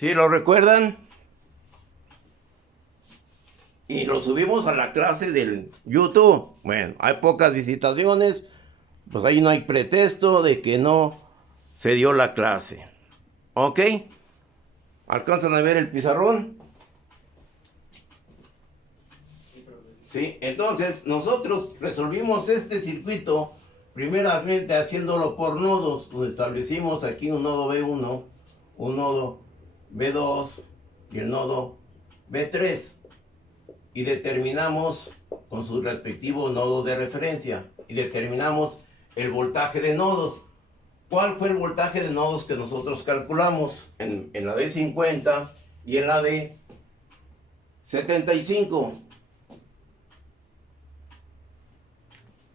¿Sí lo recuerdan? Y lo subimos a la clase del YouTube. Bueno, hay pocas visitaciones, pues ahí no hay pretexto de que no se dio la clase. ¿Ok? ¿Alcanzan a ver el pizarrón? Sí, entonces nosotros resolvimos este circuito primeramente haciéndolo por nodos, donde establecimos aquí un nodo B1, un nodo B2 y el nodo B3, y determinamos con su respectivo nodo de referencia y determinamos el voltaje de nodos. ¿Cuál fue el voltaje de nodos que nosotros calculamos en la de 50 y en la de 75?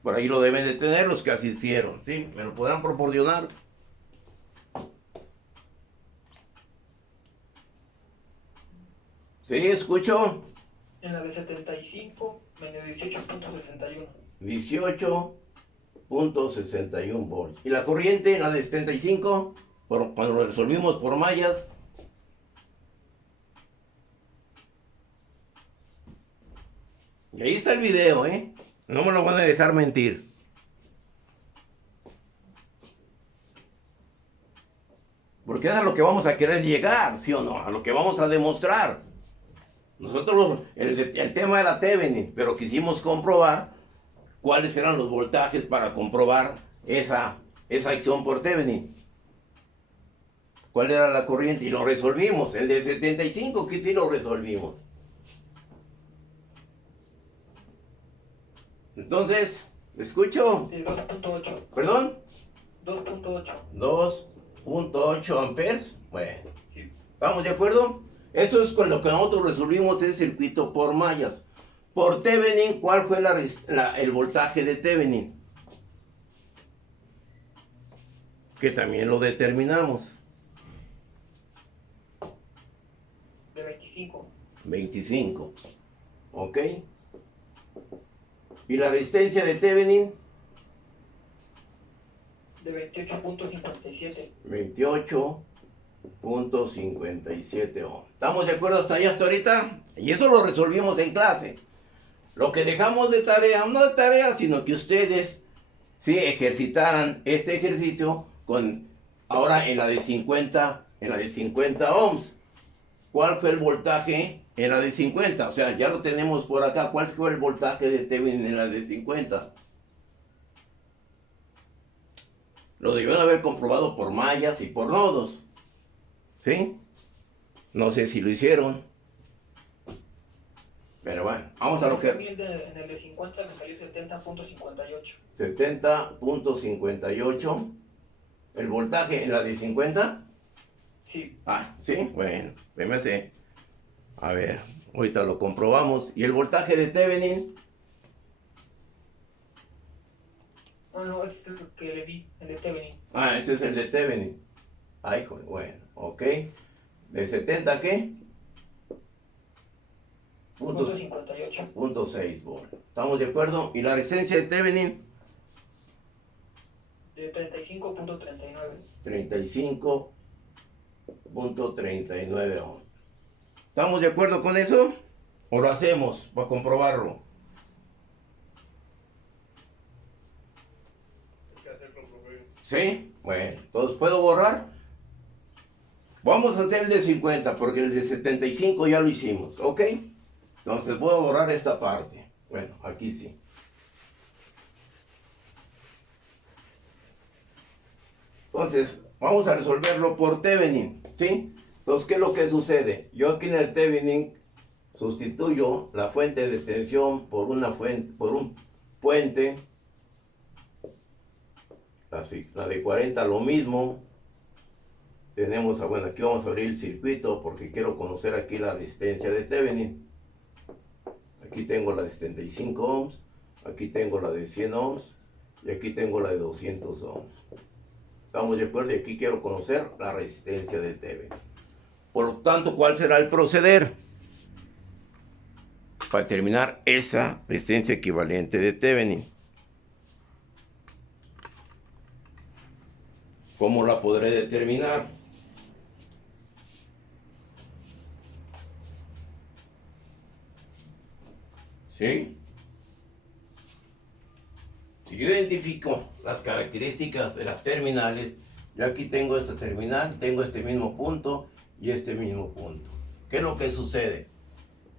Por ahí lo deben de tener los que asistieron, ¿sí? ¿Me lo podrán proporcionar? ¿Sí? ¿Escucho? En la de 75 menos 18.61. 18.61 volts. ¿Y la corriente en la de 75? Cuando lo resolvimos por mallas. Y ahí está el video, ¿eh? No me lo van a dejar mentir. Porque es a lo que vamos a querer llegar, ¿sí o no? A lo que vamos a demostrar. Nosotros, el tema era Thevenin, pero quisimos comprobar cuáles eran los voltajes para comprobar esa acción por Thevenin. ¿Cuál era la corriente? Y lo resolvimos. El de 75 que sí lo resolvimos. Entonces, ¿escucho? Sí, 2.8. ¿Perdón? 2.8. 2.8 amperes. Bueno, Sí. ¿estamos de acuerdo? Eso es con lo que nosotros resolvimos el circuito por mallas. Por Thevenin, ¿cuál fue el voltaje de Thevenin? Que también lo determinamos. De 25. 25. ¿Ok? ¿Y la resistencia de Thevenin? De 28.57. 28.57 ohms. ¿Estamos de acuerdo hasta allá, hasta ahorita? Y eso lo resolvimos en clase. Lo que dejamos de tarea, no de tarea, sino que ustedes sí ejercitaran este ejercicio con ahora en la de 50, en la de 50 ohms. ¿Cuál fue el voltaje en la de 50? O sea, ya lo tenemos por acá. ¿Cuál fue el voltaje de Thevenin en la de 50? Lo debieron haber comprobado por mallas y por nodos. ¿Sí? No sé si lo hicieron. Pero bueno, vamos a lo que... En el de 50 me salió 70.58. 70.58. ¿El voltaje en la de 50? Sí. Ah, ¿sí? Bueno, me hace... A ver, ahorita lo comprobamos. ¿Y el voltaje de Thevenin? Bueno, ese es el que le di, el de Thevenin. Ah, ese es el de Thevenin. Ay, joder, bueno, ok. ¿De 70 qué? Punto 58. Punto 6 volts. ¿Estamos de acuerdo? ¿Y la resistencia de Thevenin? De 35.39. 35.39 ohms. ¿Estamos de acuerdo con eso? ¿O lo hacemos para comprobarlo? ¿Sí? Bueno, entonces ¿puedo borrar? Vamos a hacer el de 50 porque el de 75 ya lo hicimos, ¿ok? Entonces voy a borrar esta parte. Bueno, aquí sí. Entonces, vamos a resolverlo por Thevenin, ¿sí? Entonces, ¿qué es lo que sucede? Yo aquí en el Thevenin sustituyo la fuente de tensión por una fuente, por un puente. Así, la de 40 lo mismo. Tenemos, bueno, aquí vamos a abrir el circuito porque quiero conocer aquí la resistencia de Thevenin. Aquí tengo la de 75 ohms, aquí tengo la de 100 ohms y aquí tengo la de 200 ohms. ¿Estamos de acuerdo? Y aquí quiero conocer la resistencia de Thevenin. Por lo tanto, ¿cuál será el proceder? Para determinar esa resistencia equivalente de Thevenin. ¿Cómo la podré determinar? ¿Sí? Si yo identifico las características de las terminales, yo aquí tengo esta terminal, tengo este mismo punto y este mismo punto. ¿Qué es lo que sucede?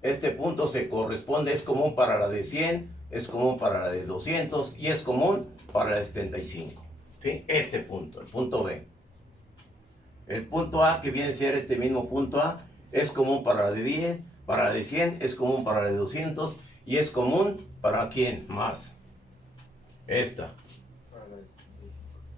Este punto se corresponde, es común para la de 100, es común para la de 200 y es común para la de 75. ¿Sí? Este punto, el punto B. El punto A, que viene a ser este mismo punto A, es común para la de 10, para la de 100, es común para la de 200 y es común para ¿quién más? Esta.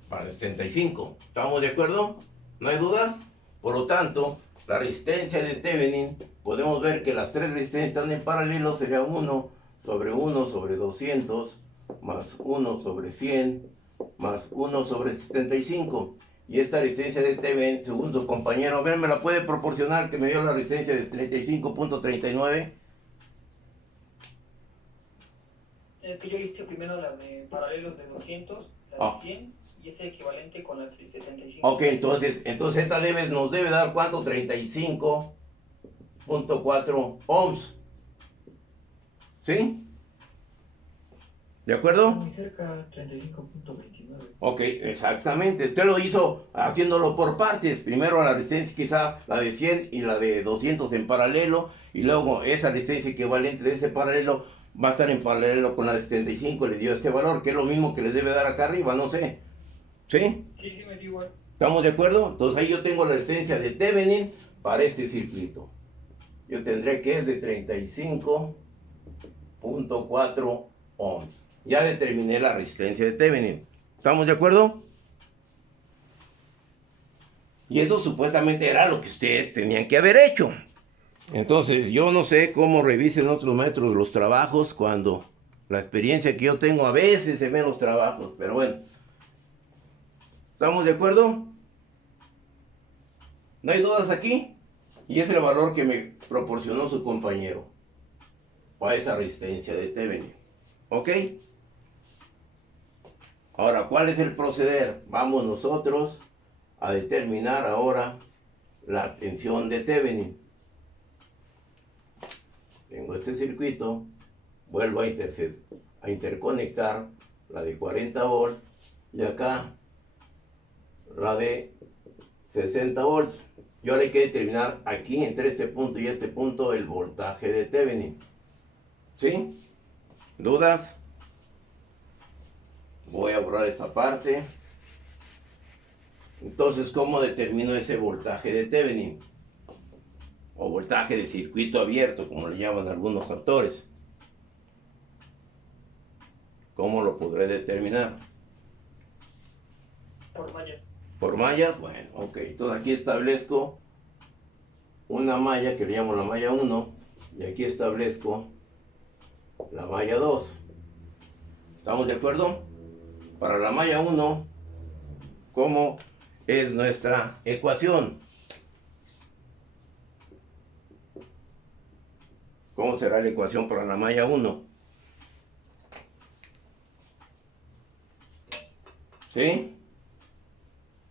Para el 75. ¿Estamos de acuerdo? ¿No hay dudas? Por lo tanto, la resistencia de Thevenin, podemos ver que las tres resistencias están en paralelo, sería 1 sobre 200, más 1 sobre 100, más 1 sobre 75. Y esta resistencia de Thevenin, según su compañero, a ver, ¿me la puede proporcionar que me dio la resistencia de 35.39? Es que yo listé primero la de paralelos de 200, la de 100, y es equivalente con la de 75. Ok, entonces esta nos debe dar ¿cuánto? 35.4 ohms. ¿Sí? ¿De acuerdo? Muy cerca, 35.29. Ok, exactamente. Usted lo hizo haciéndolo por partes. Primero la resistencia, quizá la de 100 y la de 200 en paralelo. Y luego esa resistencia equivalente de ese paralelo va a estar en paralelo con la de 75. Le dio este valor, que es lo mismo que les debe dar acá arriba, no sé. ¿Sí? Sí, me dio igual. ¿Estamos de acuerdo? Entonces ahí yo tengo la resistencia de Thevenin para este circuito. Yo tendré que es de 35.4 ohms. Ya determiné la resistencia de Thevenin. ¿Estamos de acuerdo? Y eso supuestamente era lo que ustedes tenían que haber hecho. Entonces yo no sé cómo revisen otros maestros los trabajos cuando la experiencia que yo tengo a veces se ven los trabajos. Pero bueno. ¿Estamos de acuerdo? ¿No hay dudas aquí? Y es el valor que me proporcionó su compañero para esa resistencia de Thevenin. ¿Ok? Ahora, ¿cuál es el proceder? Vamos nosotros a determinar ahora la tensión de Thevenin. Tengo este circuito, vuelvo a interconectar la de 40 volts y acá la de 60 volts. Y ahora hay que determinar aquí entre este punto y este punto el voltaje de Thevenin. ¿Sí? ¿Dudas? Voy a borrar esta parte. Entonces, ¿cómo determino ese voltaje de Thevenin? O voltaje de circuito abierto, como le llaman algunos autores. ¿Cómo lo podré determinar? Por mallas. ¿Por mallas? Bueno, ok. Entonces aquí establezco una malla que le llamo la malla 1 y aquí establezco la malla 2. ¿Estamos de acuerdo? Para la malla 1, ¿cómo es nuestra ecuación? ¿Cómo será la ecuación para la malla 1? ¿Sí?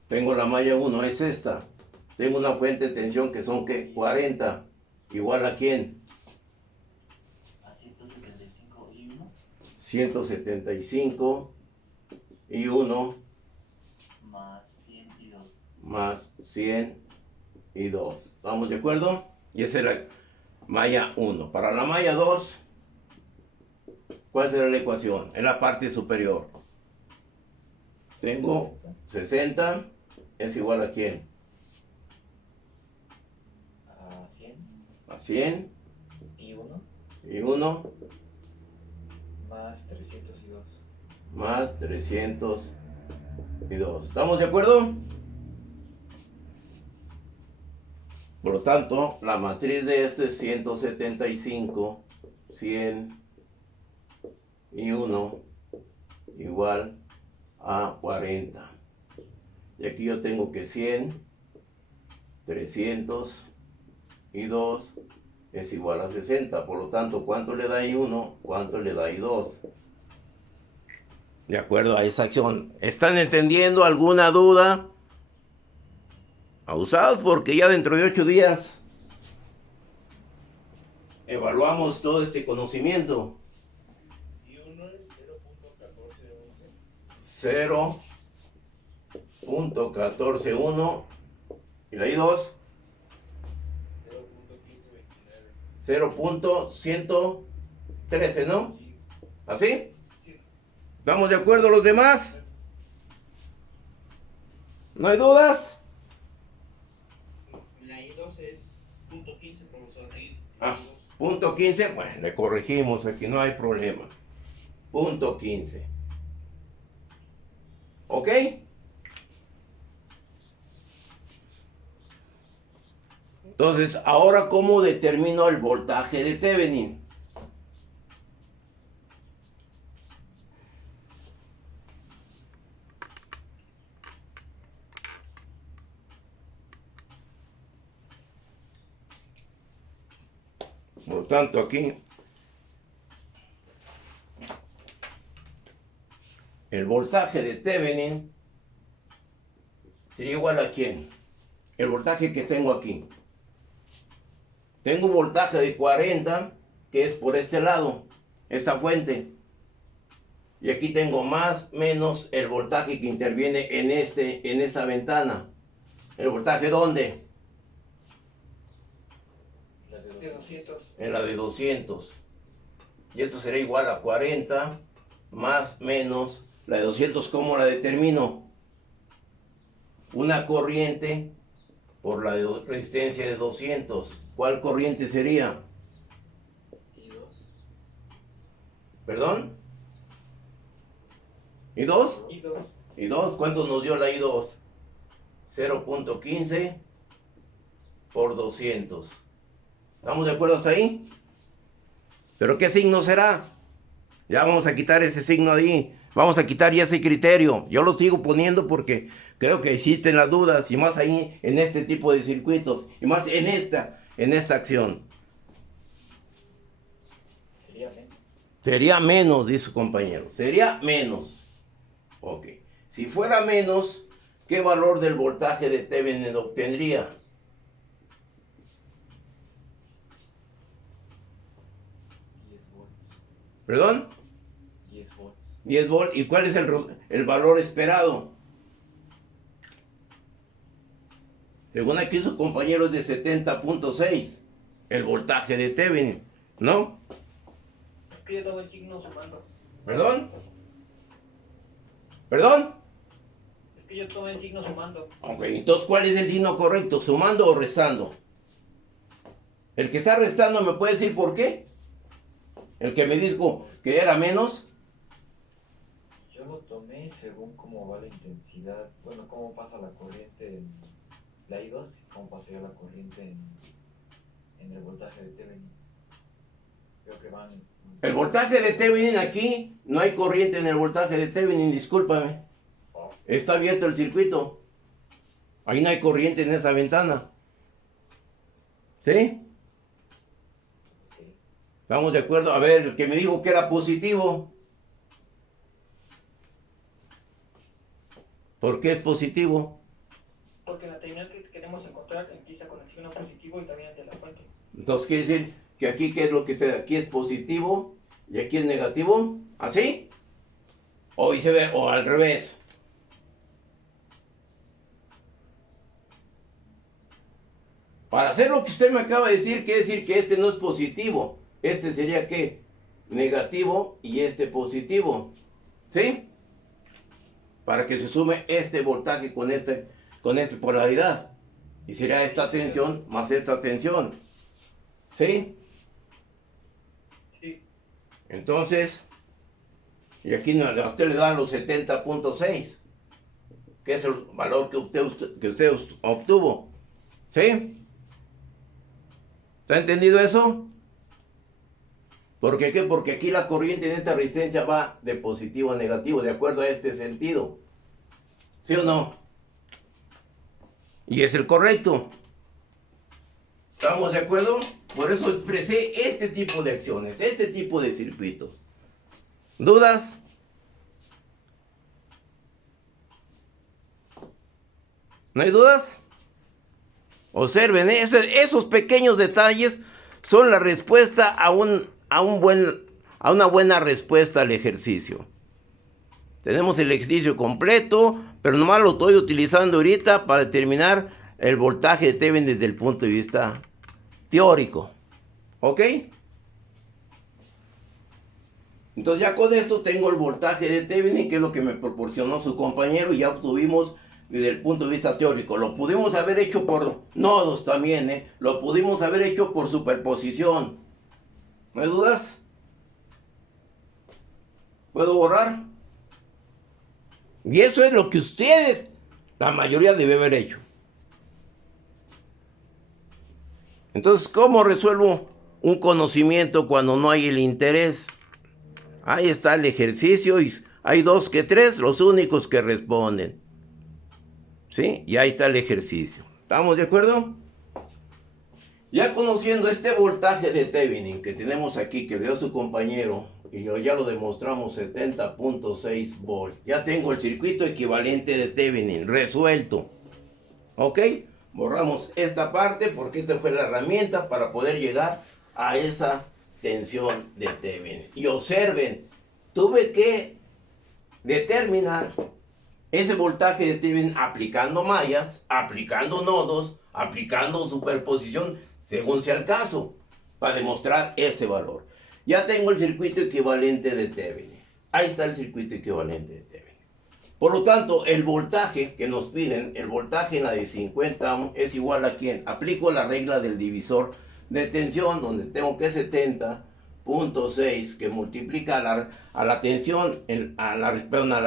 Tengo la malla 1, es esta. Tengo una fuente de tensión que son, ¿qué? 40. ¿Igual a quién? A 175 y 1. 175 y 1. Más 100 y 2. Más 100 y 2. ¿Estamos de acuerdo? Y esa es la malla 1. Para la malla 2, ¿cuál será la ecuación? En la parte superior. Tengo 60, es igual a quién? A 100. A 100 Y 1. y 1 Más 302. más 302. ¿Estamos de acuerdo? Por lo tanto, la matriz de esto es 175, 100 y 1 igual a 40. Y aquí yo tengo que 100, 300 y 2 es igual a 60. Por lo tanto, ¿cuánto le da I1? ¿Cuánto le da I2? De acuerdo a esa acción. ¿Están entendiendo alguna duda? Abusados porque ya dentro de 8 días evaluamos todo este conocimiento. Y uno es 0.1411. 0.141 y la I2 0.113, ¿no? ¿Así? ¿Estamos de acuerdo los demás? ¿No hay dudas? La I2 es .15, profesor. Punto 15, bueno, le corregimos, aquí no hay problema. Punto 15. ¿Ok? Entonces, ahora, ¿cómo determino el voltaje de Thevenin? Por tanto, aquí el voltaje de Thevenin sería igual a ¿quién? El voltaje que tengo aquí. Tengo un voltaje de 40, que es por este lado, esta fuente. Y aquí tengo más menos el voltaje que interviene en esta ventana. ¿El voltaje dónde? De 200. En la de 200. Y esto será igual a 40 más menos la de 200. ¿Cómo la determino? Una corriente por la resistencia de 200. ¿Cuál corriente sería? ¿Perdón? ¿I2? I2. ¿I2? ¿Cuánto nos dio la I2? 0.15 por 200. ¿Estamos de acuerdo hasta ahí? ¿Pero qué signo será? Ya vamos a quitar ese signo de ahí. Vamos a quitar ya ese criterio. Yo lo sigo poniendo porque creo que existen las dudas. Y más ahí en este tipo de circuitos. Y más en esta acción. Sería menos. Sería menos, dice su compañero. Sería menos. Ok. Si fuera menos, ¿qué valor del voltaje de Thevenin obtendría? ¿Perdón? 10 volts. 10 volts. ¿Y cuál es el valor esperado? Según aquí su compañero es de 70.6. El voltaje de Thevenin, ¿no? Es que yo tomo el signo sumando. ¿Perdón? ¿Perdón? Es que yo tomo el signo sumando. Ok, entonces ¿cuál es el signo correcto? ¿Sumando o restando? El que está restando, ¿me puede decir por qué? El que me dijo que era menos. Yo lo tomé según cómo va la intensidad, bueno, cómo pasa la corriente en la I2 y cómo pasaría la corriente en el voltaje de Thevenin. Creo que van... El voltaje de Thevenin aquí, no hay corriente en el voltaje de Thevenin, discúlpame. Está abierto el circuito. Ahí no hay corriente en esa ventana. ¿Sí? ¿Estamos de acuerdo? A ver, el que me dijo que era positivo. ¿Por qué es positivo? Porque la terminal que queremos encontrar empieza con el signo positivo y también el de la fuente. Entonces quiere decir que aquí, ¿qué es lo que se da? Aquí es positivo y aquí es negativo. ¿Así? O viceversa, o al revés. Para hacer lo que usted me acaba de decir, quiere decir que este no es positivo. Este sería ¿qué? Negativo y este positivo. ¿Sí? Para que se sume este voltaje con esta polaridad. Y sería esta tensión más esta tensión. ¿Sí? Sí. Entonces, y aquí a usted le da los 70.6, que es el valor que usted obtuvo. ¿Sí? ¿Se ha entendido eso? ¿Por qué? Porque aquí la corriente en esta resistencia va de positivo a negativo, de acuerdo a este sentido. ¿Sí o no? Y es el correcto. ¿Estamos de acuerdo? Por eso expresé este tipo de acciones, este tipo de circuitos. ¿Dudas? ¿No hay dudas? Observen, esos pequeños detalles son la respuesta a una buena respuesta al ejercicio. Tenemos el ejercicio completo, pero nomás lo estoy utilizando ahorita para determinar el voltaje de Thevenin desde el punto de vista teórico. ¿Ok? Entonces ya con esto tengo el voltaje de Thevenin, que es lo que me proporcionó su compañero, y ya obtuvimos desde el punto de vista teórico. Lo pudimos haber hecho por nodos también, ¿eh? Lo pudimos haber hecho por superposición. ¿No hay dudas? ¿Puedo borrar? Y eso es lo que ustedes, la mayoría, debe haber hecho. Entonces, ¿cómo resuelvo un conocimiento cuando no hay el interés? Ahí está el ejercicio y hay 2 que 3, los únicos que responden. ¿Sí? Y ahí está el ejercicio. ¿Estamos de acuerdo? Ya conociendo este voltaje de Thevenin que tenemos aquí, que dio su compañero, y ya lo demostramos, 70.6 volts. Ya tengo el circuito equivalente de Thevenin resuelto. ¿Ok? Borramos esta parte porque esta fue la herramienta para poder llegar a esa tensión de Thevenin. Y observen, tuve que determinar ese voltaje de Thevenin aplicando mallas, aplicando nodos, aplicando superposición, según sea el caso, para demostrar ese valor. Ya tengo el circuito equivalente de Thevenin. Ahí está el circuito equivalente de Thevenin. Por lo tanto, el voltaje que nos piden, el voltaje en la de 50 ohms, es igual a ¿quién? Aplico la regla del divisor de tensión, donde tengo que 70.6 que multiplica a la tensión, a la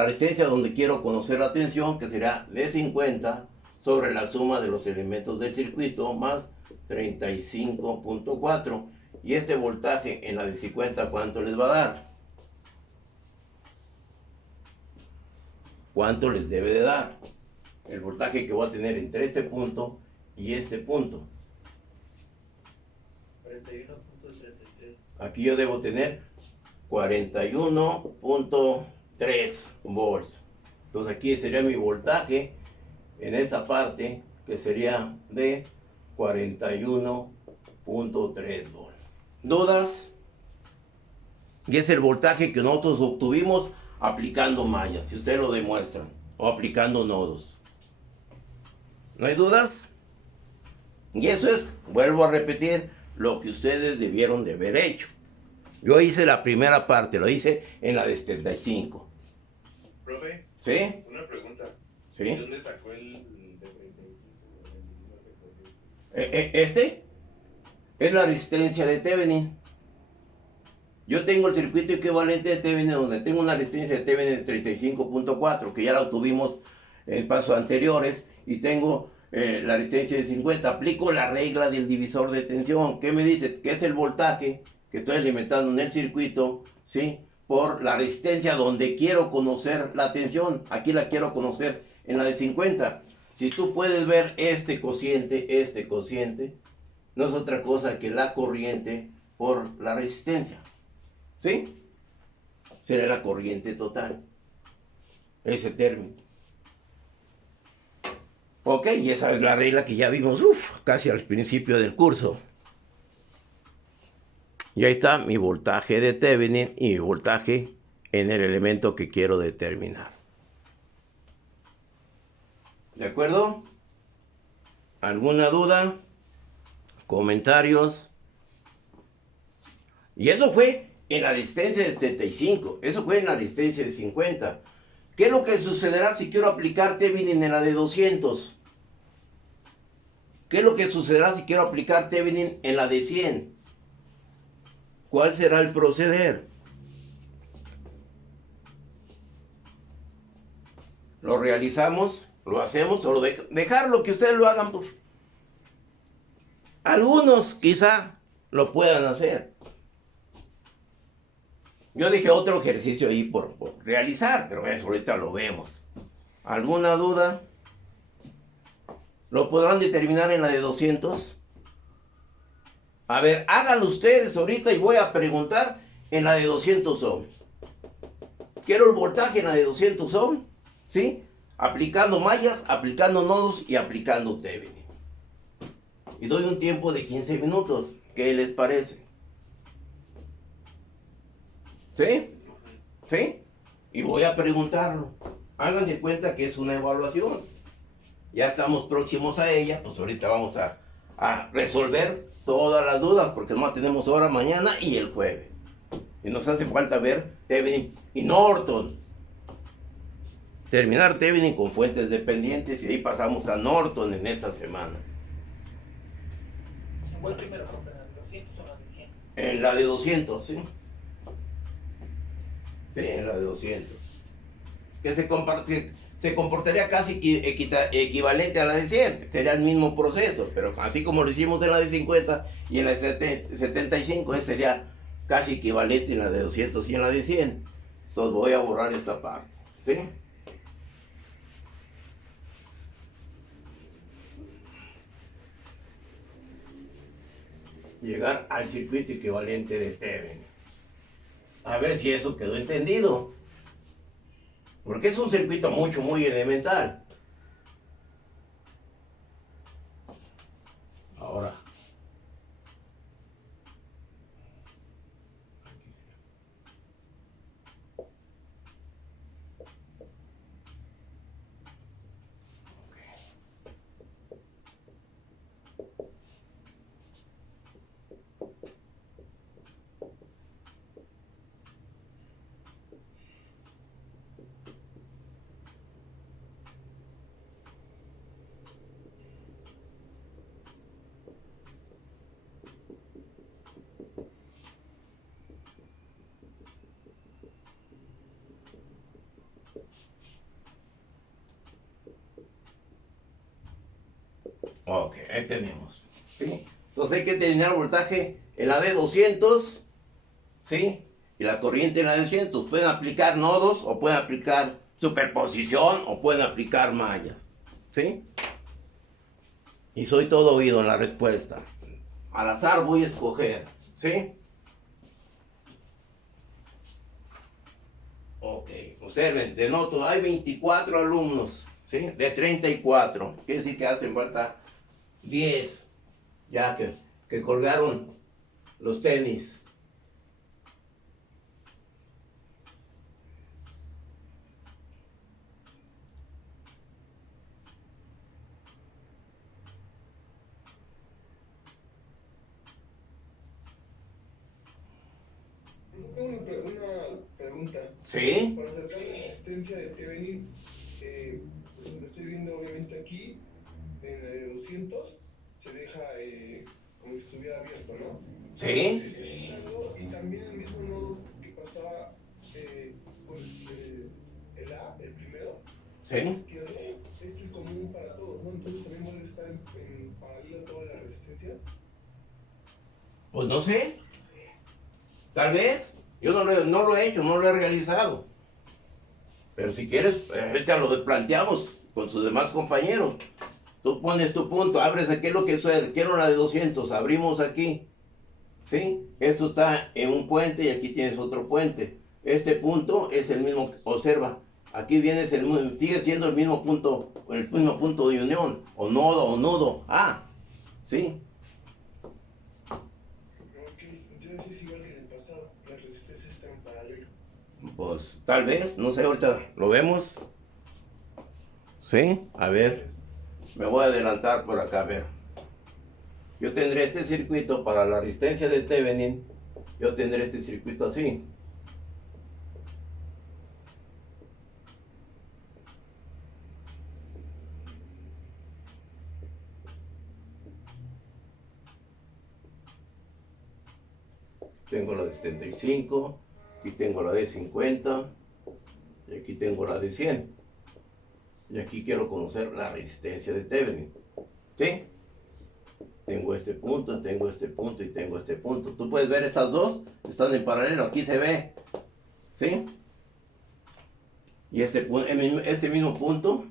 resistencia donde quiero conocer la tensión, que será de 50 sobre la suma de los elementos del circuito más 35.4. Y este voltaje en la de 50, ¿cuánto les va a dar? ¿Cuánto les debe de dar? El voltaje que voy a tener entre este punto y este punto. 41.33. Aquí yo debo tener 41.3 volts. Entonces aquí sería mi voltaje en esta parte, que sería de 41.3 volts. ¿Dudas? Y es el voltaje que nosotros obtuvimos aplicando mallas, si ustedes lo demuestran, o aplicando nodos. ¿No hay dudas? Y eso es, vuelvo a repetir, lo que ustedes debieron de haber hecho. Yo hice la primera parte, lo hice en la de 75. Profe, ¿Sí? una pregunta. ¿Sí? ¿De dónde sacó el de 35? Este es la resistencia de Thevenin. Yo tengo el circuito equivalente de Thevenin, donde tengo una resistencia de Thevenin de 35.4, que ya la obtuvimos en pasos anteriores, y tengo la resistencia de 50. Aplico la regla del divisor de tensión. ¿Qué me dice? Que es el voltaje que estoy alimentando en el circuito, ¿sí? Por la resistencia donde quiero conocer la tensión. Aquí la quiero conocer en la de 50. Si tú puedes ver este cociente, no es otra cosa que la corriente por la resistencia. ¿Sí? Será la corriente total. Ese término. Ok, y esa es la regla que ya vimos, casi al principio del curso. Y ahí está mi voltaje de Thevenin y mi voltaje en el elemento que quiero determinar. ¿De acuerdo? ¿Alguna duda? ¿Comentarios? Y eso fue en la resistencia de 75. Eso fue en la resistencia de 50. ¿Qué es lo que sucederá si quiero aplicar Thevenin en la de 200? ¿Qué es lo que sucederá si quiero aplicar Thevenin en la de 100? ¿Cuál será el proceder? ¿Lo realizamos? ¿Lo hacemos? ¿O dejarlo que ustedes lo hagan? Pues, algunos quizá lo puedan hacer. Yo dije otro ejercicio ahí por realizar, pero eso ahorita lo vemos. ¿Alguna duda? ¿Lo podrán determinar en la de 200? A ver, háganlo ustedes ahorita y voy a preguntar en la de 200 ohms. Quiero el voltaje en la de 200 ohms, ¿sí? Aplicando mallas, aplicando nodos y aplicando Thevenin. Y doy un tiempo de 15 minutos. ¿Ok? ¿Qué les parece? ¿Sí? ¿Sí? Y voy a preguntarlo. Háganse cuenta que es una evaluación. Ya estamos próximos a ella, pues ahorita vamos a resolver todas las dudas, porque nomás tenemos hora mañana y el jueves. Y nos hace falta ver Thevenin y Norton. Terminar Thevenin con fuentes dependientes y ahí pasamos a Norton en esta semana. ¿Cuál primero, profe? ¿La de 200 o la de 100? En la de 200, ¿sí? Sí, en la de 200. Que se comportaría casi equivalente a la de 100. Sería el mismo proceso, pero así como lo hicimos en la de 50 y en la de 75, sería casi equivalente en la de 200 y en la de 100. Entonces voy a borrar esta parte, ¿sí? Llegar al circuito equivalente de Thevenin. A ver si eso quedó entendido. Porque es un circuito muy elemental. Ahora. Ok, ahí tenemos. ¿Sí? Entonces hay que determinar el voltaje en la de 200, ¿sí? Y la corriente en la de 200. Pueden aplicar nodos o pueden aplicar superposición o pueden aplicar mallas, ¿sí? Y soy todo oído en la respuesta. Al azar voy a escoger, ¿sí? Ok, observen, denoto, hay 24 alumnos, ¿sí? De 34. Quiere decir que hacen falta 10, ya que colgaron los tenis. Tengo una pregunta. ¿Sí? Para sacar la resistencia de Thevenin, lo estoy viendo obviamente aquí, en la de 200, se deja como si estuviera abierto, ¿no? ¿Sí? Y también el mismo nodo que pasaba por el A, el primero, ¿Sí? izquierdo, es el común para todos, ¿no? Entonces también vuelve a estar en paralelo todas las resistencias. Pues no sé. Tal vez. Yo no lo he hecho, no lo he realizado. Pero si quieres, ahorita lo planteamos con sus demás compañeros. Tú pones tu punto, abres aquí lo que sucede. Quiero la de 200, abrimos aquí. ¿Sí? Esto está en un puente y aquí tienes otro puente. Este punto es el mismo, observa. Aquí vienes sigue siendo el mismo punto de unión, o nudo. Ah, ¿sí? Ok, entonces es igual que en el pasado, las resistencias están en paralelo. Pues tal vez, no sé, ahorita lo vemos. ¿Sí? A ver, me voy a adelantar por acá, a ver. Yo tendré este circuito para la resistencia de Thevenin. Yo tendré este circuito así. Tengo la de 75, aquí tengo la de 50 y aquí tengo la de 100. Y aquí quiero conocer la resistencia de Thevenin. ¿Sí? Tengo este punto y tengo este punto. Tú puedes ver estas dos, están en paralelo, aquí se ve. ¿Sí? Y este mismo punto,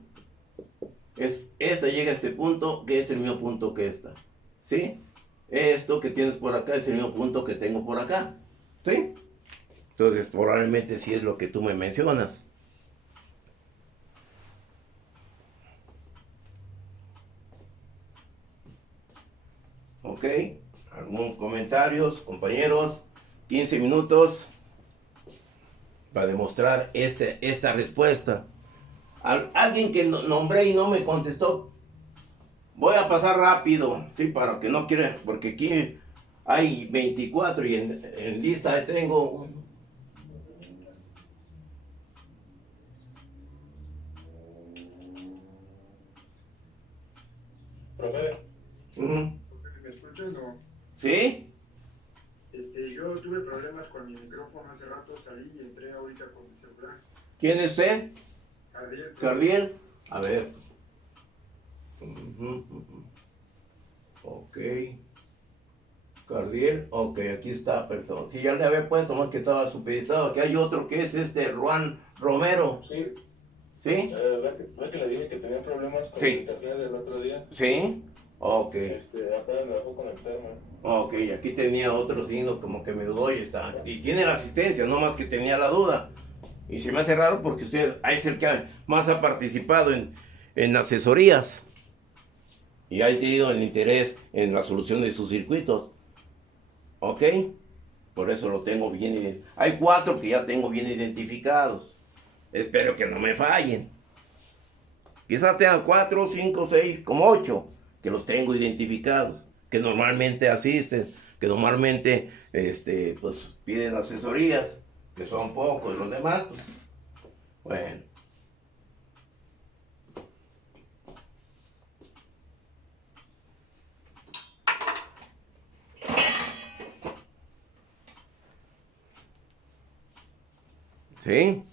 esta llega a este punto, que es el mismo punto que esta. ¿Sí? Esto que tienes por acá es el mismo punto que tengo por acá. ¿Sí? Entonces probablemente sí es lo que tú me mencionas. Ok, a ¿Algún comentarios, compañeros? 15 minutos para demostrar esta respuesta. Alguien que nombré y no me contestó. Voy a pasar rápido, sí, para que no quiera, porque aquí hay 24 y en lista tengo. Profe, Ujú. ¿Me escuchas o? ¿Sí? Yo tuve problemas con mi micrófono hace rato, salí y entré ahorita con mi celular. ¿Quién es usted? Cardiel. Cardiel. A ver. Ujú, ujú. Ok. Cardiel. Ok, aquí está, persona. Sí, ya le había puesto, más que estaba supeditado. Aquí hay otro que es Juan Romero. sí, ¿Sí? ve que le dije que tenía problemas con Sí. el internet el otro día. ¿Sí? Ok. Apenas me dejó conectarme. Ok, aquí tenía otro signo como que me dudó y está. Y tiene la asistencia, no más que tenía la duda. Y se me hace raro porque usted es el que más ha participado en asesorías. Y ha tenido el interés en la solución de sus circuitos. ¿Ok? Por eso lo tengo bien identificado. Hay 4 que ya tengo bien identificados. Espero que no me fallen. Quizás tengan 4, 5, 6, como 8 que los tengo identificados, que normalmente asisten, que normalmente pues piden asesorías, que son pocos, los demás, pues, bueno. ¿Sí?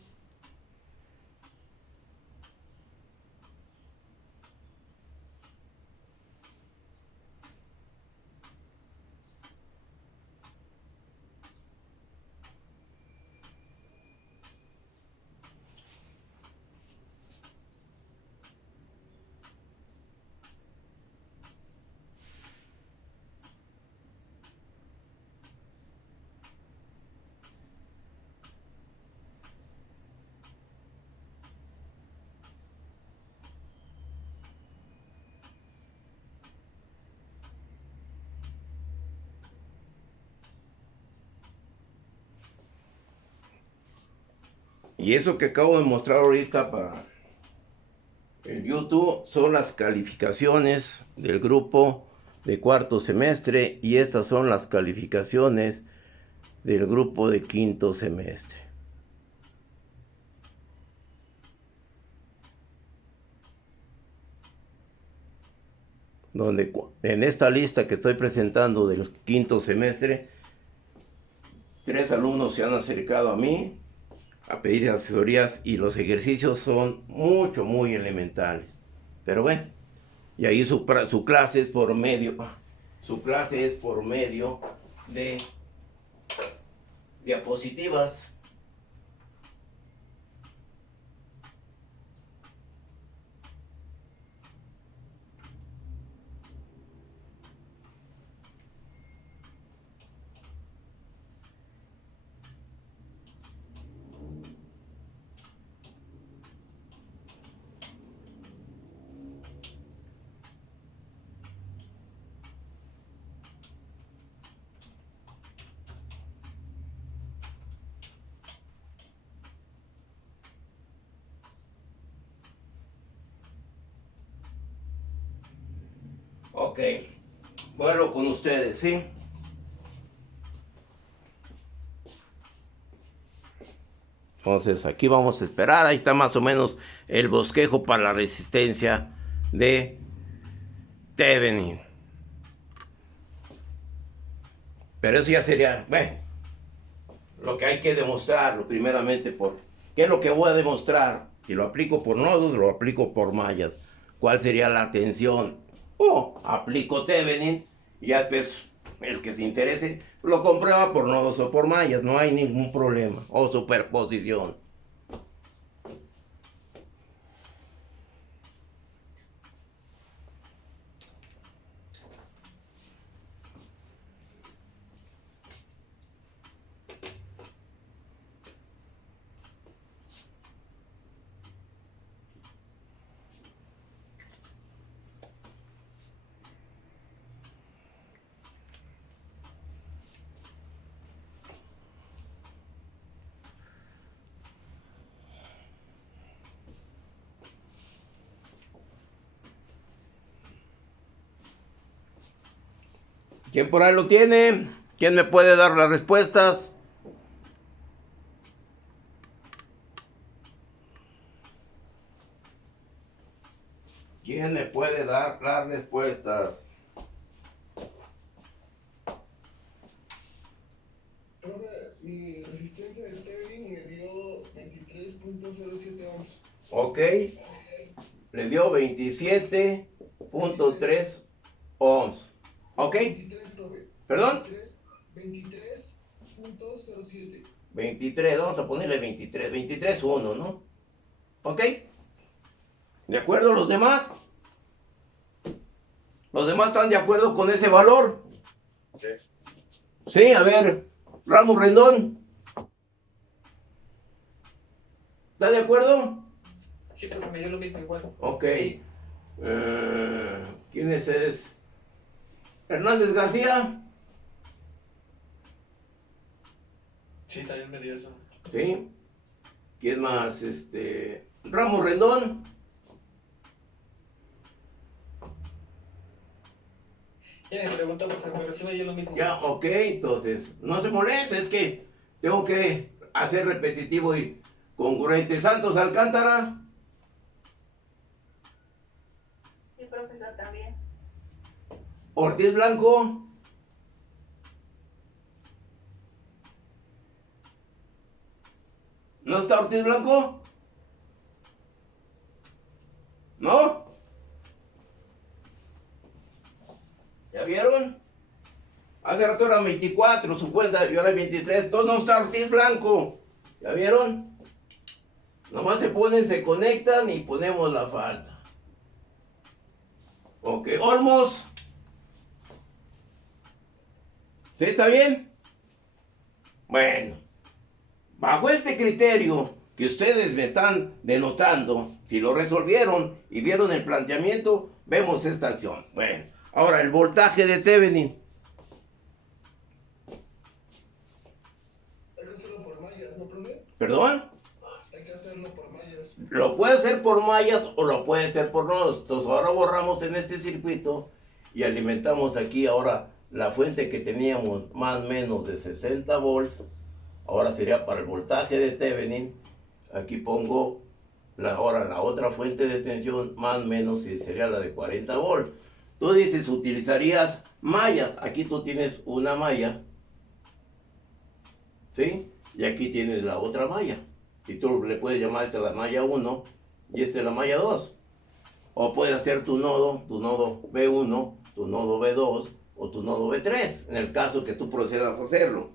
Y eso que acabo de mostrar ahorita para el YouTube son las calificaciones del grupo de cuarto semestre y estas son las calificaciones del grupo de quinto semestre. Donde en esta lista que estoy presentando del quinto semestre, 3 alumnos se han acercado a mí a pedir asesorías y los ejercicios son muy elementales. Pero bueno, y ahí su clase es por medio, de diapositivas. Ok, vuelvo con ustedes, ¿sí? Entonces aquí vamos a esperar, ahí está más o menos el bosquejo para la resistencia de Thevenin. Pero eso ya sería, bueno, lo que hay que demostrarlo primeramente. ¿Qué es lo que voy a demostrar? Si lo aplico por nodos, lo aplico por mallas. ¿Cuál sería la tensión? Aplico Thevenin y ya pues el que se interese lo comprueba por nodos o por mallas, no hay ningún problema. O superposición. ¿Quién por ahí lo tiene? ¿Quién me puede dar las respuestas? ¿Quién me puede dar las respuestas? Profe, mi resistencia del Thevenin me dio 23.07 ohms. Ok. Le dio 27.3 ohms. Ok. 23, profe. ¿Perdón? 23.07. 23, vamos a ponerle 23. 23.1, ¿no? Ok. ¿De acuerdo los demás? ¿Los demás están de acuerdo con ese valor? Sí. Sí, a ver, Ramos Rendón. ¿Está de acuerdo? Sí, porque me dio lo mismo igual. Ok. Sí. ¿Quién es? Hernández García. Sí, también me dio eso. Sí. ¿Quién más? Ramos Rendón. Ya me preguntó, pero sí me dio lo mismo. Ya, ok, entonces, no se moleste, es que tengo que hacer repetitivo y congruente. Santos Alcántara. Sí, profesor, también. Ortiz Blanco. ¿No está Ortiz Blanco? ¿No? ¿Ya vieron? Hace rato eran 24 su cuenta y ahora 23. Entonces no está Ortiz Blanco. ¿Ya vieron? Nomás se ponen, se conectan y ponemos la falta. Ok, Olmos. ¿Sí está bien? Bueno, bajo este criterio que ustedes me están denotando, si lo resolvieron y vieron el planteamiento, vemos esta acción. Bueno, ahora el voltaje de Thevenin. Hay que hacerlo por mallas, ¿no, profe? ¿Perdón? Hay que hacerlo por mallas. Lo puede hacer por mallas o lo puede hacer por nodos. Entonces ahora borramos en este circuito y alimentamos aquí ahora la fuente que teníamos más o menos de 60 volts. Ahora sería para el voltaje de Thevenin. Aquí pongo ahora la otra fuente de tensión más o menos y sería la de 40 volts. Tú dices, utilizarías mallas. Aquí tú tienes una malla. ¿Sí? Y aquí tienes la otra malla. Y tú le puedes llamar esta la malla 1 y esta es la malla 2. O puedes hacer tu nodo B1, tu nodo B2 o tu nodo B3, en el caso que tú procedas a hacerlo.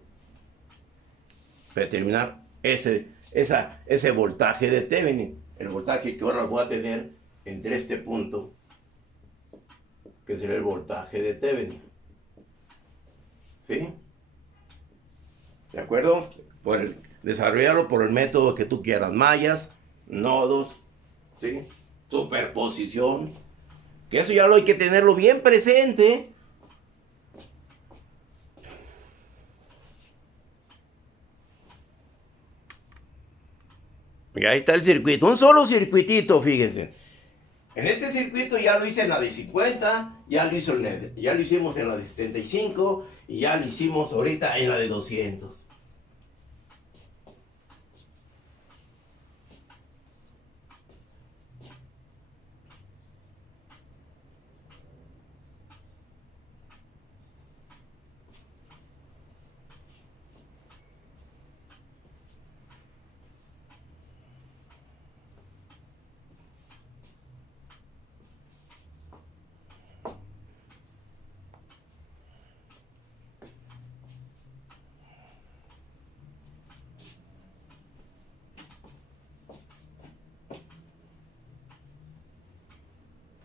Para determinar ese voltaje de Thevenin, el voltaje que ahora voy a tener entre este punto, que sería el voltaje de Thevenin. ¿Sí? ¿De acuerdo? Desarrollarlo por el método que tú quieras. Mallas, nodos, ¿sí? Superposición. Que eso ya lo hay que tenerlo bien presente. Y ahí está el circuito. Un solo circuitito, fíjense. En este circuito ya lo hice en la de 50, ya lo hicimos en la de 75 y ya lo hicimos ahorita en la de 200.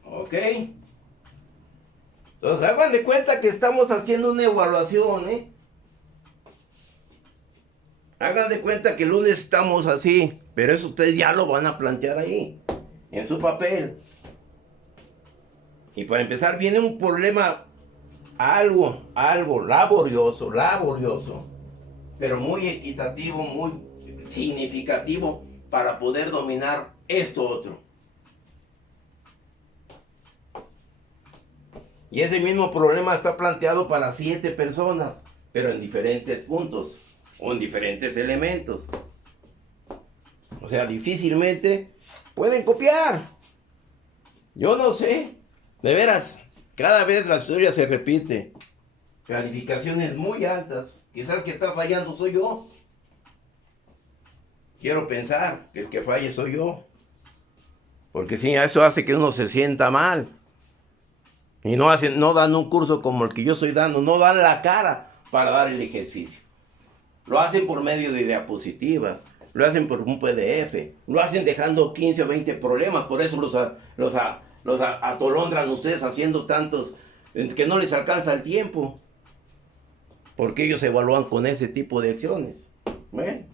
¿Ok? Entonces hagan de cuenta que estamos haciendo una evaluación, ¿eh? Hagan de cuenta que el lunes estamos así, pero eso ustedes ya lo van a plantear ahí, en su papel. Y para empezar viene un problema, algo laborioso, pero muy equitativo, muy significativo para poder dominar esto otro. Y ese mismo problema está planteado para 7 personas, pero en diferentes puntos o en diferentes elementos. O sea, difícilmente pueden copiar. Yo no sé. De veras, cada vez la historia se repite. Calificaciones muy altas. Quizás el que está fallando soy yo. Quiero pensar que el que falle soy yo. Porque sí, eso hace que uno se sienta mal. Y no dan un curso como el que yo estoy dando. No dan la cara para dar el ejercicio. Lo hacen por medio de diapositivas. Lo hacen por un PDF. Lo hacen dejando 15 o 20 problemas. Por eso los atolondran ustedes haciendo tantos que no les alcanza el tiempo. Porque ellos se evalúan con ese tipo de acciones. Bueno.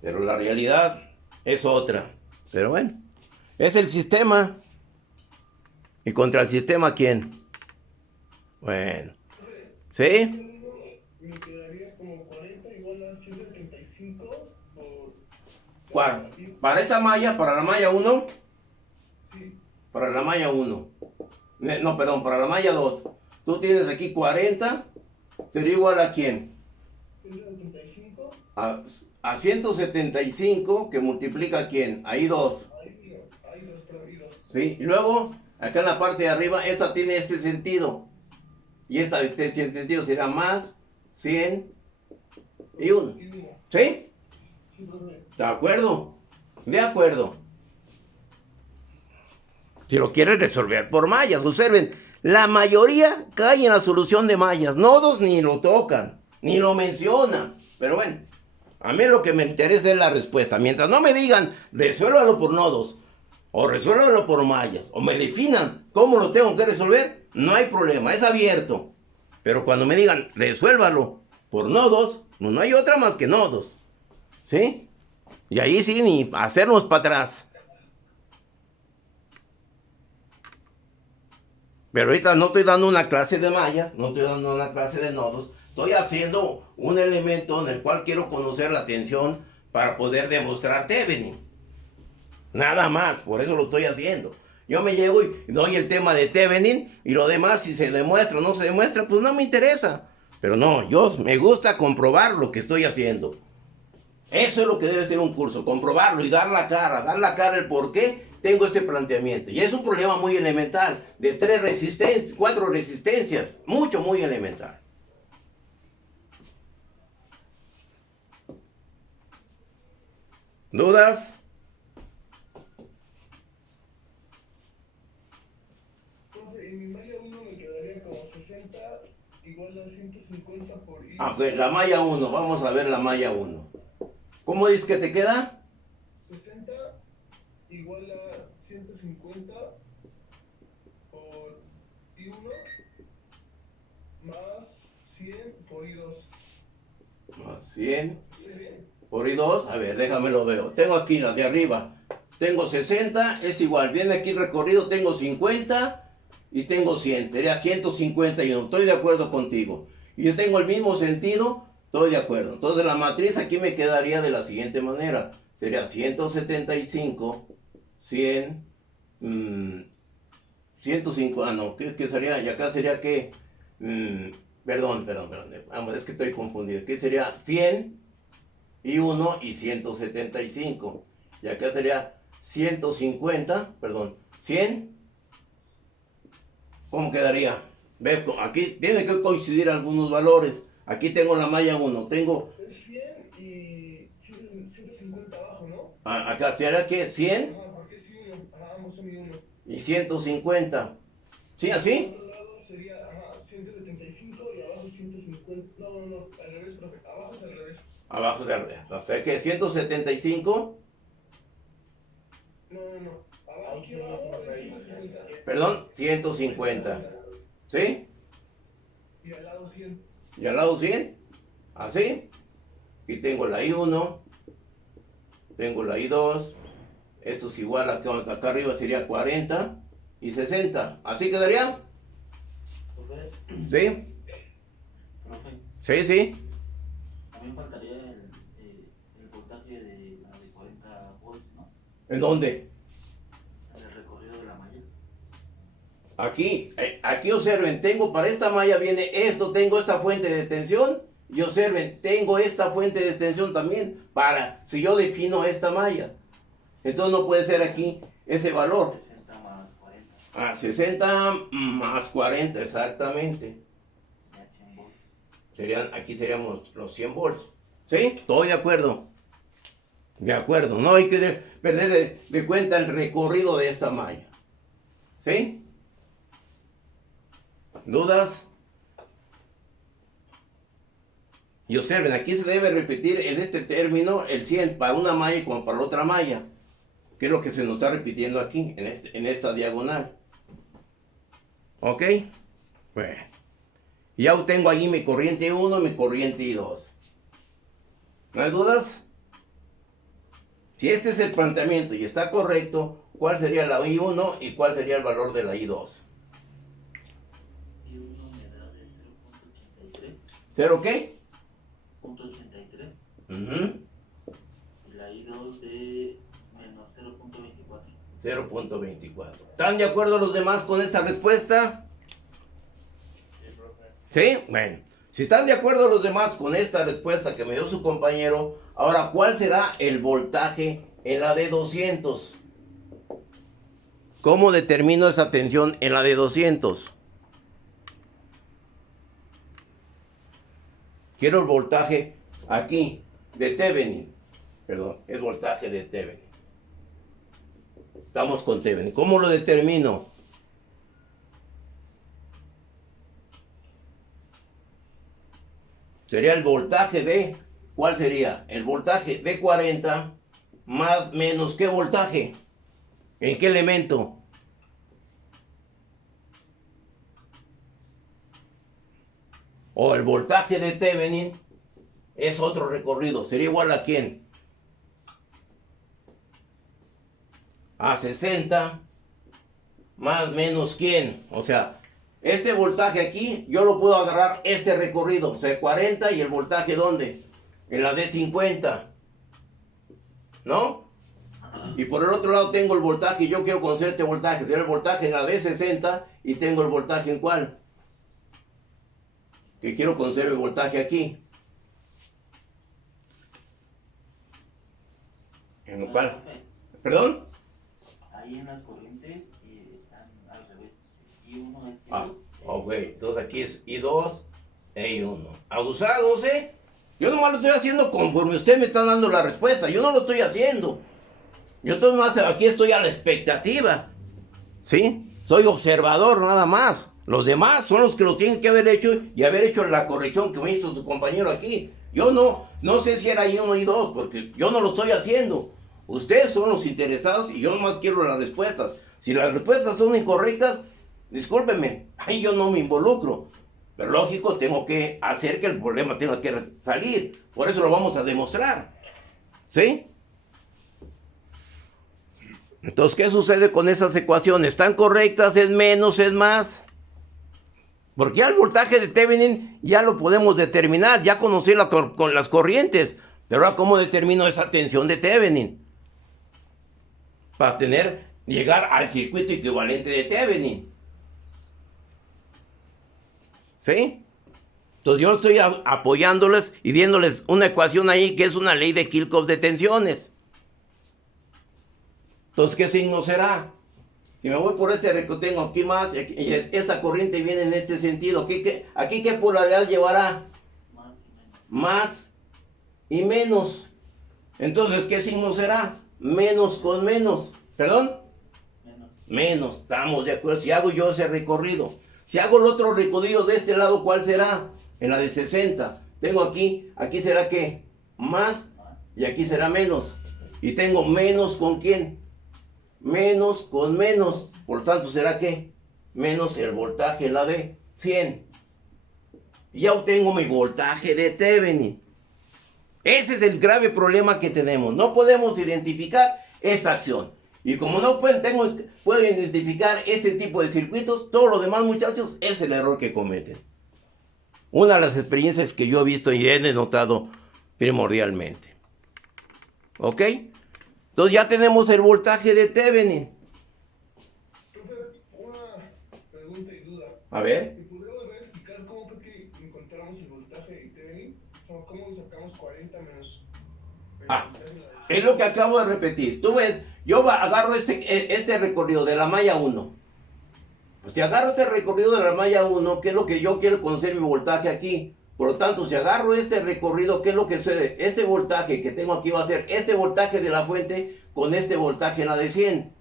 Pero la realidad es otra. Pero bueno. Es el sistema. ¿Y contra el sistema quién? Bueno. ¿Sí? Me quedaría como 40 igual a 175 por... ¿Cuál? ¿Para esta malla? ¿Para la malla 1? Sí. Para la malla 1. No, perdón, para la malla 2. Tú tienes aquí 40. ¿Sería igual a quién? 175. A 175 que multiplica a quién? Ahí 2. Hay dos, pero hay dos. ¿Sí? Y luego, acá en la parte de arriba, esta tiene este sentido. Y este sentido será más 100 y 1. ¿Sí? Sí, profe. ¿De acuerdo? De acuerdo. Si lo quieren resolver por mallas, observen, la mayoría cae en la solución de mallas. Nodos ni lo tocan, ni lo mencionan. Pero bueno, a mí lo que me interesa es la respuesta. Mientras no me digan, resuélvalo por nodos, o resuélvalo por mallas, o me definan cómo lo tengo que resolver, no hay problema, es abierto. Pero cuando me digan, resuélvalo por nodos, no hay otra más que nodos. ¿Sí? Y ahí sí, ni hacernos para atrás. Pero ahorita no estoy dando una clase de mallas, no estoy dando una clase de nodos. Estoy haciendo un elemento en el cual quiero conocer la tensión para poder demostrar Thevenin. Nada más, por eso lo estoy haciendo. Yo me llego y doy el tema de Thevenin y lo demás, si se demuestra o no se demuestra, pues no me interesa. Pero no, me gusta comprobar lo que estoy haciendo. Eso es lo que debe ser un curso, comprobarlo y dar la cara el por qué tengo este planteamiento. Y es un problema muy elemental, de 4 resistencias, muy elemental. ¿Dudas? Profe, en mi malla 1 me quedaría como 60 igual a 150 por I. Ah, pues la malla 1, vamos a ver la malla 1. ¿Cómo dices que te queda? 60 igual a 150 por I1 más 100 por I2. Más 100 ¿Estoy bien? por I2. A ver, déjame lo veo. Tengo aquí la de arriba. Tengo 60, es igual. Viene aquí recorrido, tengo 50 y tengo 100. Sería 151. Estoy de acuerdo contigo. Y yo tengo el mismo sentido. Estoy de acuerdo. Entonces la matriz aquí me quedaría de la siguiente manera. Sería 175, 100, 105, no, ¿qué sería? Y acá sería que, perdón, vamos, es que estoy confundido. ¿Qué sería? 100 y 1 y 175. Y acá sería 150, perdón, 100. ¿Cómo quedaría? Ve, aquí tiene que coincidir algunos valores. Aquí tengo la malla 1, tengo... Es 100 y 150 abajo, ¿no? Acá será que 100 Ajá, porque es I1. Ajá, ambos son I1. y 150. ¿Sí, así? Por otro lado sería, 175 y abajo 150. No, al revés, profe. Abajo es al revés. Abajo de arriba. O sea que 175. No. Aquí abajo es 150. Perdón, 150. ¿Sí? Y al lado 100. ¿Y al lado 100? ¿Así? Aquí tengo la I1. Tengo la I2. Esto es igual a que acá arriba sería 40 y 60. ¿Así quedaría? Profe, ¿Sí? profe, Sí. también faltaría el voltaje de la de 40 volts, ¿no? ¿En dónde? En el recorrido de la malla. aquí observen, tengo para esta malla viene esto, tengo esta fuente de tensión, y observen, tengo esta fuente de tensión también, para, si yo defino esta malla. Entonces no puede ser aquí ese valor. 60 más 40. Ah, 60 más 40, exactamente. Ya 100 volts. Aquí seríamos los 100 volts. ¿Sí? Estoy de acuerdo. De acuerdo. No hay que perder de cuenta el recorrido de esta malla. ¿Sí? ¿Dudas? Y observen, aquí se debe repetir en este término el 100 para una malla y como para la otra malla. Que es lo que se nos está repitiendo aquí, en esta diagonal. ¿Ok? Bueno. Ya tengo ahí mi corriente 1 y mi corriente 2. ¿No hay dudas? Si este es el planteamiento y está correcto, ¿cuál sería la I1 y cuál sería el valor de la I2? Y uno me da de 0.83. ¿Cero qué? 0.83. Uh-huh. Y la I2 de menos 0.24. 0.24. ¿Están de acuerdo los demás con esta respuesta? Sí, profe. ¿Sí? Bueno, si están de acuerdo los demás con esta respuesta que me dio su compañero, ahora, ¿cuál será el voltaje en la de 200? ¿Cómo determino esa tensión en la de 200? Quiero el voltaje aquí, de Thevenin. Perdón, el voltaje de Thevenin. Estamos con Thevenin. ¿Cómo lo determino? Sería el voltaje de... ¿Cuál sería? El voltaje de 40 más menos ¿qué voltaje? ¿En qué elemento? O el voltaje de Thevenin es otro recorrido. ¿Sería igual a quién? A 60 más menos quién. O sea, este voltaje aquí, yo lo puedo agarrar este recorrido. O sea, 40 y el voltaje ¿dónde? En la de 50. ¿No? Y por el otro lado tengo el voltaje. Yo quiero conocer este voltaje. Sería el voltaje en la de 60 y tengo el voltaje ¿en cuál? Que quiero conocer el voltaje aquí. ¿En cuál? ¿Perdón? Ahí en las corrientes están al revés. I1 es I2. Ah, ok. Entonces aquí es I2 e I1. Abusados, ¿eh? Yo nomás lo estoy haciendo conforme usted me está dando la respuesta. Yo no lo estoy haciendo. Yo nomás aquí estoy a la expectativa. ¿Sí? Soy observador nada más. Los demás son los que lo tienen que haber hecho y haber hecho la corrección que me hizo su compañero aquí. Yo no sé si era I1 o I2 porque yo no lo estoy haciendo. Ustedes son los interesados y yo nomás quiero las respuestas. Si las respuestas son incorrectas, discúlpenme, ahí yo no me involucro. Pero lógico, tengo que hacer que el problema tenga que salir. Por eso lo vamos a demostrar. ¿Sí? Entonces, ¿qué sucede con esas ecuaciones? ¿Están correctas? ¿Es menos? ¿Es más? Porque ya el voltaje de Thevenin ya lo podemos determinar. Ya conocí con las corrientes. Pero ahora, ¿cómo determino esa tensión de Thevenin? Para llegar al circuito equivalente de Thevenin. ¿Sí? Entonces yo estoy apoyándoles y viéndoles una ecuación ahí que es una ley de Kirchhoff de tensiones. Entonces, ¿qué signo será? Si me voy por este que tengo aquí más, y esta corriente viene en este sentido, ¿aquí qué polaridad llevará? Más y menos. Entonces, ¿qué signo será? Menos con menos. ¿Perdón? Menos. Estamos de acuerdo. Si hago yo ese recorrido. Si hago el otro recorrido de este lado, ¿cuál será? En la de 60. Tengo aquí será ¿qué? Más y aquí será menos. Y tengo menos con ¿quién? Menos con menos. Por tanto, ¿será qué? Menos el voltaje en la de 100. Y ya obtengo mi voltaje de Thevenin. Ese es el grave problema que tenemos. No podemos identificar esta acción. Y como no puedo identificar este tipo de circuitos, todo lo demás, muchachos, es el error que cometen. Una de las experiencias que yo he visto y he notado primordialmente. ¿Ok? Entonces ya tenemos el voltaje de Thevenin. Profe, una A ver. ¿Me podría volver a explicar cómo fue que encontramos el voltaje de Thevenin? O ¿cómo sacamos 40 menos el voltaje de la DC? Es lo que acabo de repetir. Tú ves, yo agarro este recorrido de la malla 1. Pues si agarro este recorrido de la malla 1, ¿qué es lo que yo quiero conocer mi voltaje aquí? Por lo tanto, si agarro este recorrido, ¿qué es lo que sucede? Este voltaje que tengo aquí va a ser este voltaje de la fuente con este voltaje en la de 100.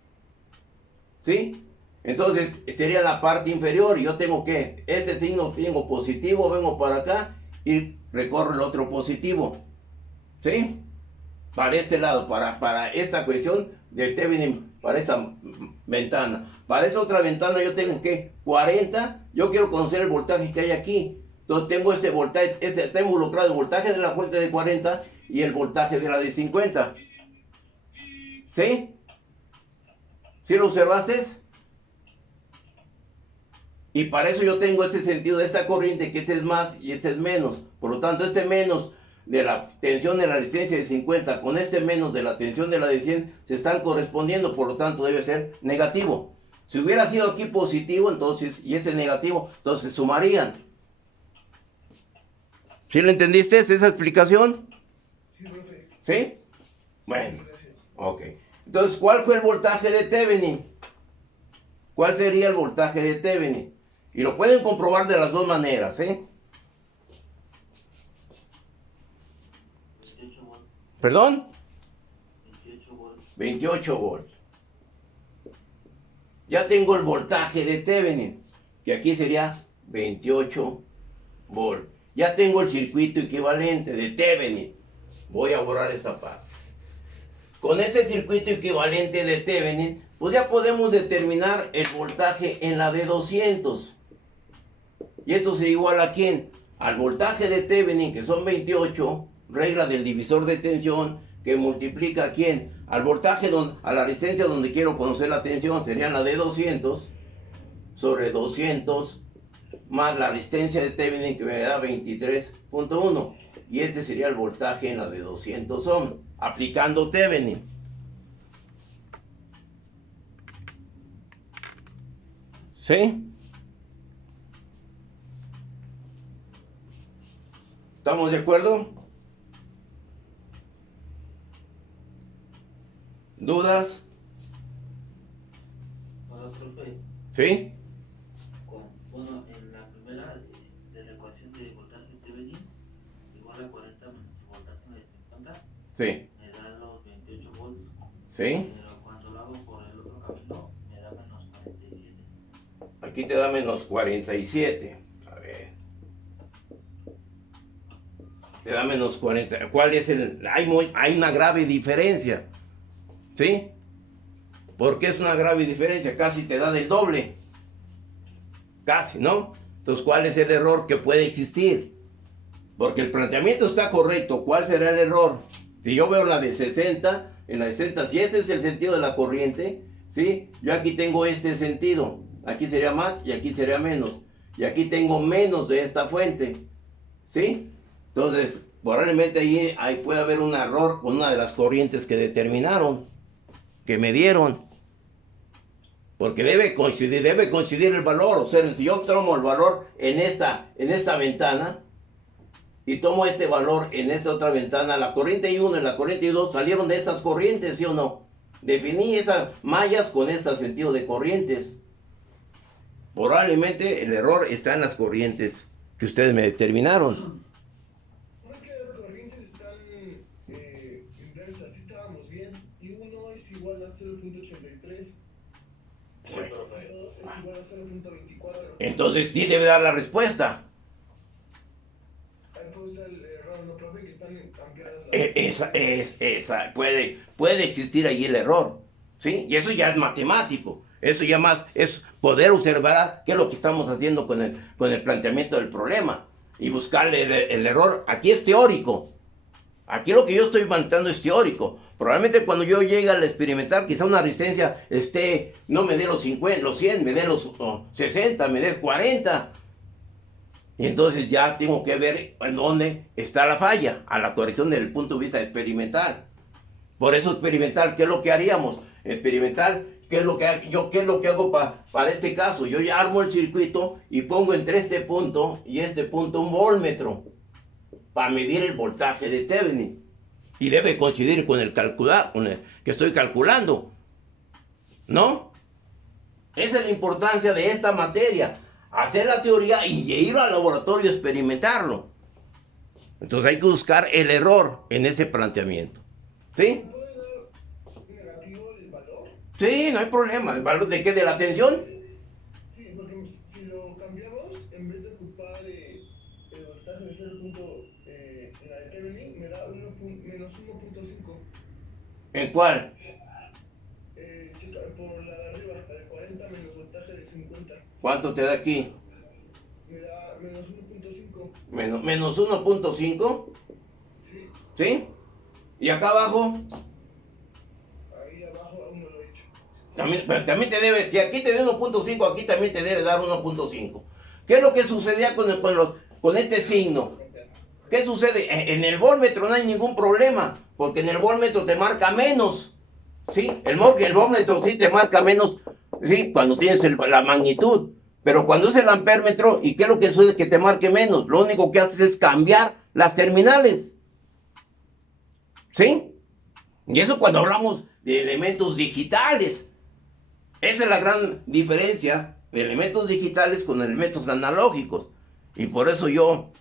¿Sí? Entonces, sería la parte inferior y yo tengo que, este signo tengo positivo, vengo para acá y recorro el otro positivo. ¿Sí? Para este lado, para esta cuestión de Thevenin, para esta ventana. Para esta otra ventana yo tengo que 40, yo quiero conocer el voltaje que hay aquí. Entonces tengo este voltaje, está involucrado el voltaje de la fuente de 40 y el voltaje de la de 50. ¿Sí? ¿Sí lo observaste? Y para eso yo tengo este sentido de esta corriente, que este es más y este es menos. Por lo tanto, este menos de la tensión de la resistencia de 50 con este menos de la tensión de la de 100 se están correspondiendo, por lo tanto debe ser negativo. Si hubiera sido aquí positivo, entonces, y este negativo, entonces sumarían. ¿Sí lo entendiste esa explicación? Sí, profe. ¿Sí? Bueno, Sí, gracias. ok. Entonces, ¿cuál fue el voltaje de Thevenin? ¿Cuál sería el voltaje de Thevenin? Y lo pueden comprobar de las dos maneras, ¿eh? 28 volts. ¿Perdón? 28 volts. 28 volts. Ya tengo el voltaje de Thevenin, que aquí sería 28 volts. Ya tengo el circuito equivalente de Thevenin. Voy a borrar esta parte. Con ese circuito equivalente de Thevenin, pues ya podemos determinar el voltaje en la de 200. Y esto sería igual a ¿quién? Al voltaje de Thevenin, que son 28, regla del divisor de tensión, que multiplica ¿a quién? Al voltaje, a la resistencia donde quiero conocer la tensión, sería la de 200, sobre 200, más la resistencia de Thevenin, que me da 23.1. Y este sería el voltaje en la de 200 ohms, aplicando Thevenin. ¿Sí? ¿Estamos de acuerdo? ¿Dudas? Ahora, profe, ¿Sí? bueno, en la primera de la ecuación de voltaje de Thevenin, igual a 40 menos el voltaje de 50, Sí. me da los 28 volts. ¿Sí? Pero cuando lo hago por el otro camino, me da menos 47. Aquí te da menos 47. A ver. Te da menos 40. ¿Cuál es el...? Hay una grave diferencia. ¿Sí? ¿Por qué es una grave diferencia? Casi te da del doble. Casi, ¿no? Entonces, ¿cuál es el error que puede existir? Porque el planteamiento está correcto. ¿Cuál será el error? Si yo veo la de 60, en la de 60, si ese es el sentido de la corriente, ¿sí? Yo aquí tengo este sentido. Aquí sería más y aquí sería menos. Y aquí tengo menos de esta fuente. ¿Sí? Entonces, probablemente ahí puede haber un error con una de las corrientes que determinaron, que me dieron. Porque debe coincidir el valor. O sea, si yo tomo el valor en esta ventana y tomo este valor en esta otra ventana, la corriente I1 y la corriente I2 salieron de estas corrientes, ¿sí o no? Definí esas mallas con este sentido de corrientes. Probablemente el error está en las corrientes que ustedes me determinaron. No es que las corrientes están inversas, sí estábamos bien. Y 1 es igual a 0.83. Bueno. Y 2 es igual a 0.24. Entonces sí debe dar la respuesta. Ahí puede estar el error, ¿no, profe? Que están cambiadas Esa, puede existir allí el error, ¿sí? Y eso ya es matemático, eso ya más es poder observar qué es lo que estamos haciendo con el planteamiento del problema y buscarle el error. Aquí es teórico, aquí lo que yo estoy planteando es teórico. Probablemente cuando yo llegue al experimentar, quizá una resistencia no me dé los 50, los 100, me dé los 60, me dé 40. Y entonces ya tengo que ver en dónde está la falla, a la corrección desde el punto de vista experimental. Por eso experimental, ¿qué es lo que haríamos? Experimental, ¿qué es lo que hago para este caso? Yo ya armo el circuito y pongo entre este punto y este punto un voltmetro para medir el voltaje de Thevenin. Y debe coincidir con el que estoy calculando, ¿no? Esa es la importancia de esta materia. Hacer la teoría y ir al laboratorio a experimentarlo. Entonces hay que buscar el error en ese planteamiento. ¿Sí? ¿Puede dar negativo el valor? Sí, no hay problema. ¿El valor de qué? ¿De la tensión? Sí, porque si lo cambiamos, en vez de ocupar el voltaje de 0 punto, en la de Thevenin, me da menos 1.5. ¿En cuál? Por la de arriba, la de 40 menos voltaje de 50. ¿Cuánto te da aquí? Me da menos 1.5. Menos 1.5. Sí, ¿Sí? ¿Y acá abajo? ahí abajo aún no lo he hecho. También te debe, si aquí te da 1.5, aquí también te debe dar 1.5. ¿Qué es lo que sucedía con este signo? ¿Qué sucede? En el voltmetro no hay ningún problema, porque en el voltmetro te marca menos. ¿Sí? El voltmetro sí te marca menos, ¿sí? Cuando tienes la magnitud. Pero cuando es el ampérmetro, ¿y qué es lo que sucede? Que te marque menos. Lo único que haces es cambiar las terminales. ¿Sí? Y eso cuando hablamos de elementos digitales. Esa es la gran diferencia de elementos digitales con elementos analógicos. Y por eso yo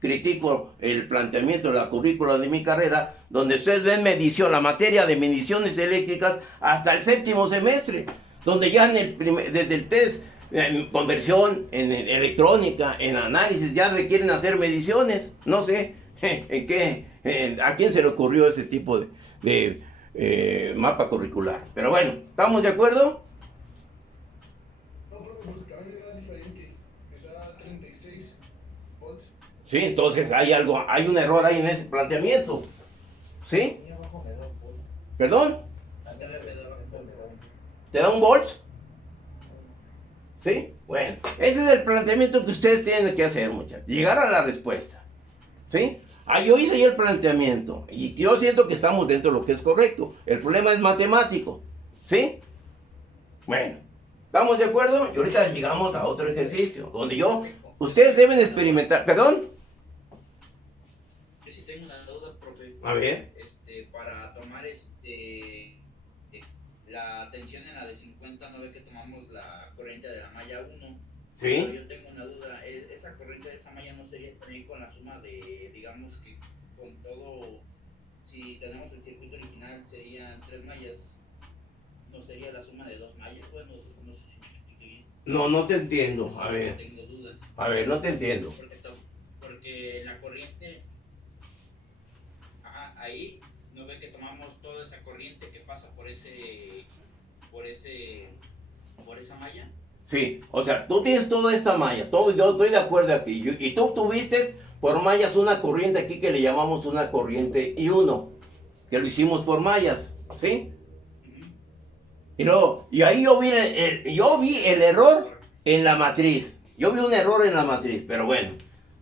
critico el planteamiento de la currícula de mi carrera, donde ustedes ven medición, la materia de mediciones eléctricas hasta el 7º semestre, donde ya desde el test, en conversión, en electrónica, en análisis, ya requieren hacer mediciones. No sé a quién se le ocurrió ese tipo de mapa curricular. Pero bueno, ¿estamos de acuerdo? No, profe, porque a mí me da diferente. Me da 36 volts. Sí, entonces hay un error ahí en ese planteamiento. ¿Sí? Ahí abajo me da un volt. ¿Perdón? También me da un volt. ¿Te da un volt? ¿Sí? Bueno, ese es el planteamiento que ustedes tienen que hacer, muchachos. Llegar a la respuesta. ¿Sí? Yo hice ya el planteamiento y yo siento que estamos dentro de lo que es correcto. El problema es matemático. ¿Sí? Bueno, ¿estamos de acuerdo? Y ahorita llegamos a otro ejercicio donde ustedes deben experimentar. ¿Perdón? Yo sí tengo una duda, profe. A ver. Para tomar la tensión en la de 50, no ve que tomamos la corriente de la malla 1. ¿Sí? Pero yo tengo una duda, esa corriente de esa malla no sería también con la suma de, digamos que con todo, si tenemos el circuito original serían 3 mallas, no sería la suma de 2 mallas. Bueno, no sé si me expliqué bien. No te entiendo. A ver. Tengo dudas. A ver, no te entiendo. Porque la corriente, ahí no ve que tomamos toda esa corriente que pasa por esa malla. Sí, o sea, tú tienes toda esta malla, yo estoy de acuerdo aquí, y tú tuviste por mallas una corriente aquí que le llamamos una corriente I1, que lo hicimos por mallas, ¿sí? Y ahí yo vi el error en la matriz, yo vi un error en la matriz, pero bueno,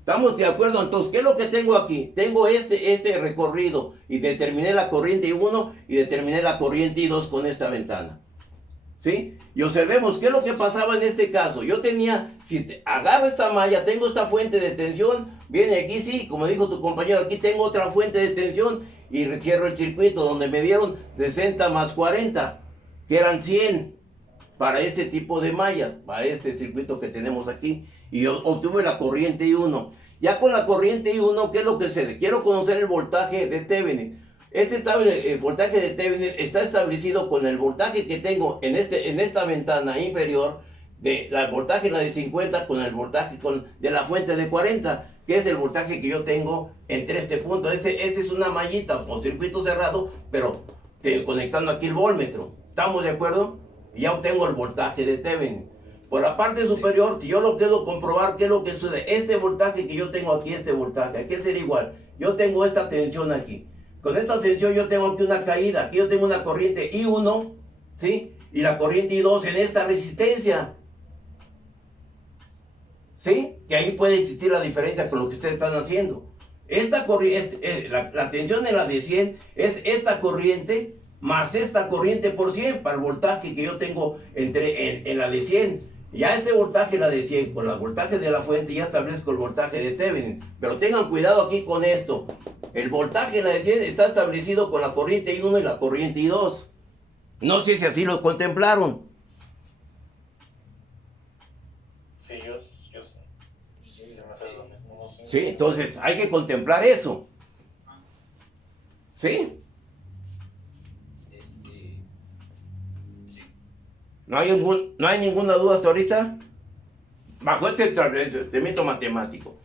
estamos de acuerdo. Entonces, ¿qué es lo que tengo aquí? Tengo este recorrido, y determiné la corriente I1 y determiné la corriente I2 con esta ventana. ¿Sí? Y observemos qué es lo que pasaba en este caso. Yo tenía, agarro esta malla, tengo esta fuente de tensión, viene aquí, sí, como dijo tu compañero, aquí tengo otra fuente de tensión y cierro el circuito donde me dieron 60 más 40, que eran 100 para este tipo de mallas, para este circuito que tenemos aquí, y yo obtuve la corriente I1. Ya con la corriente I1, ¿qué es lo que sucede? Quiero conocer el voltaje de Thevenin. El voltaje de Thevenin está establecido con el voltaje que tengo en esta ventana inferior, el voltaje la de 50 con el voltaje de la fuente de 40, que es el voltaje que yo tengo entre este punto. Ese es una mallita o circuito cerrado, pero conectando aquí el voltmetro. ¿Estamos de acuerdo? Y ya obtengo el voltaje de Thevenin. Por la parte superior, si yo lo quiero comprobar, ¿qué es lo que sucede? Este voltaje que yo tengo aquí, este voltaje, aquí sería igual. Yo tengo esta tensión aquí. Con esta tensión yo tengo aquí una caída, aquí yo tengo una corriente I1, ¿sí? Y la corriente I2 en esta resistencia, ¿sí? Que ahí puede existir la diferencia con lo que ustedes están haciendo. Esta corriente, la tensión en la de 100 es esta corriente más esta corriente por 100 para el voltaje que yo tengo en la de 100. Ya este voltaje, la de 100, con el voltaje de la fuente, ya establezco el voltaje de Thevenin. Pero tengan cuidado aquí con esto. El voltaje en la de 100 está establecido con la corriente I1 y la corriente I2. No sé si así lo contemplaron. Sí, yo sé. Sí, se me hace lo mismo, no sé. Sí, entonces hay que contemplar eso. ¿Sí? ¿No hay ninguna duda hasta ahorita? Bajo este tratamiento matemático.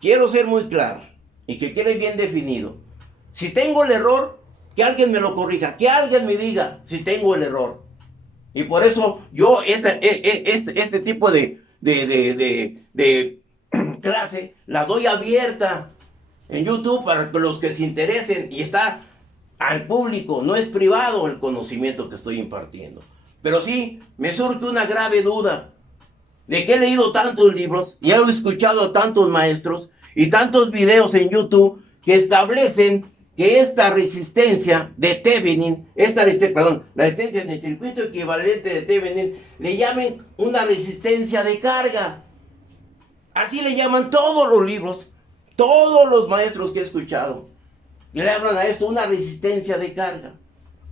Quiero ser muy claro y que quede bien definido. Si tengo el error, que alguien me lo corrija, que alguien me diga si tengo el error. Y por eso yo este tipo de clase la doy abierta en YouTube para que los que se interesen, y está al público, no es privado el conocimiento que estoy impartiendo. Pero sí, me surge una grave duda de que he leído tantos libros y he escuchado a tantos maestros y tantos videos en YouTube que establecen que esta resistencia de Thevenin, la resistencia en el circuito equivalente de Thevenin, le llamen una resistencia de carga. Así le llaman todos los libros, todos los maestros que he escuchado. Le hablan a esto una resistencia de carga.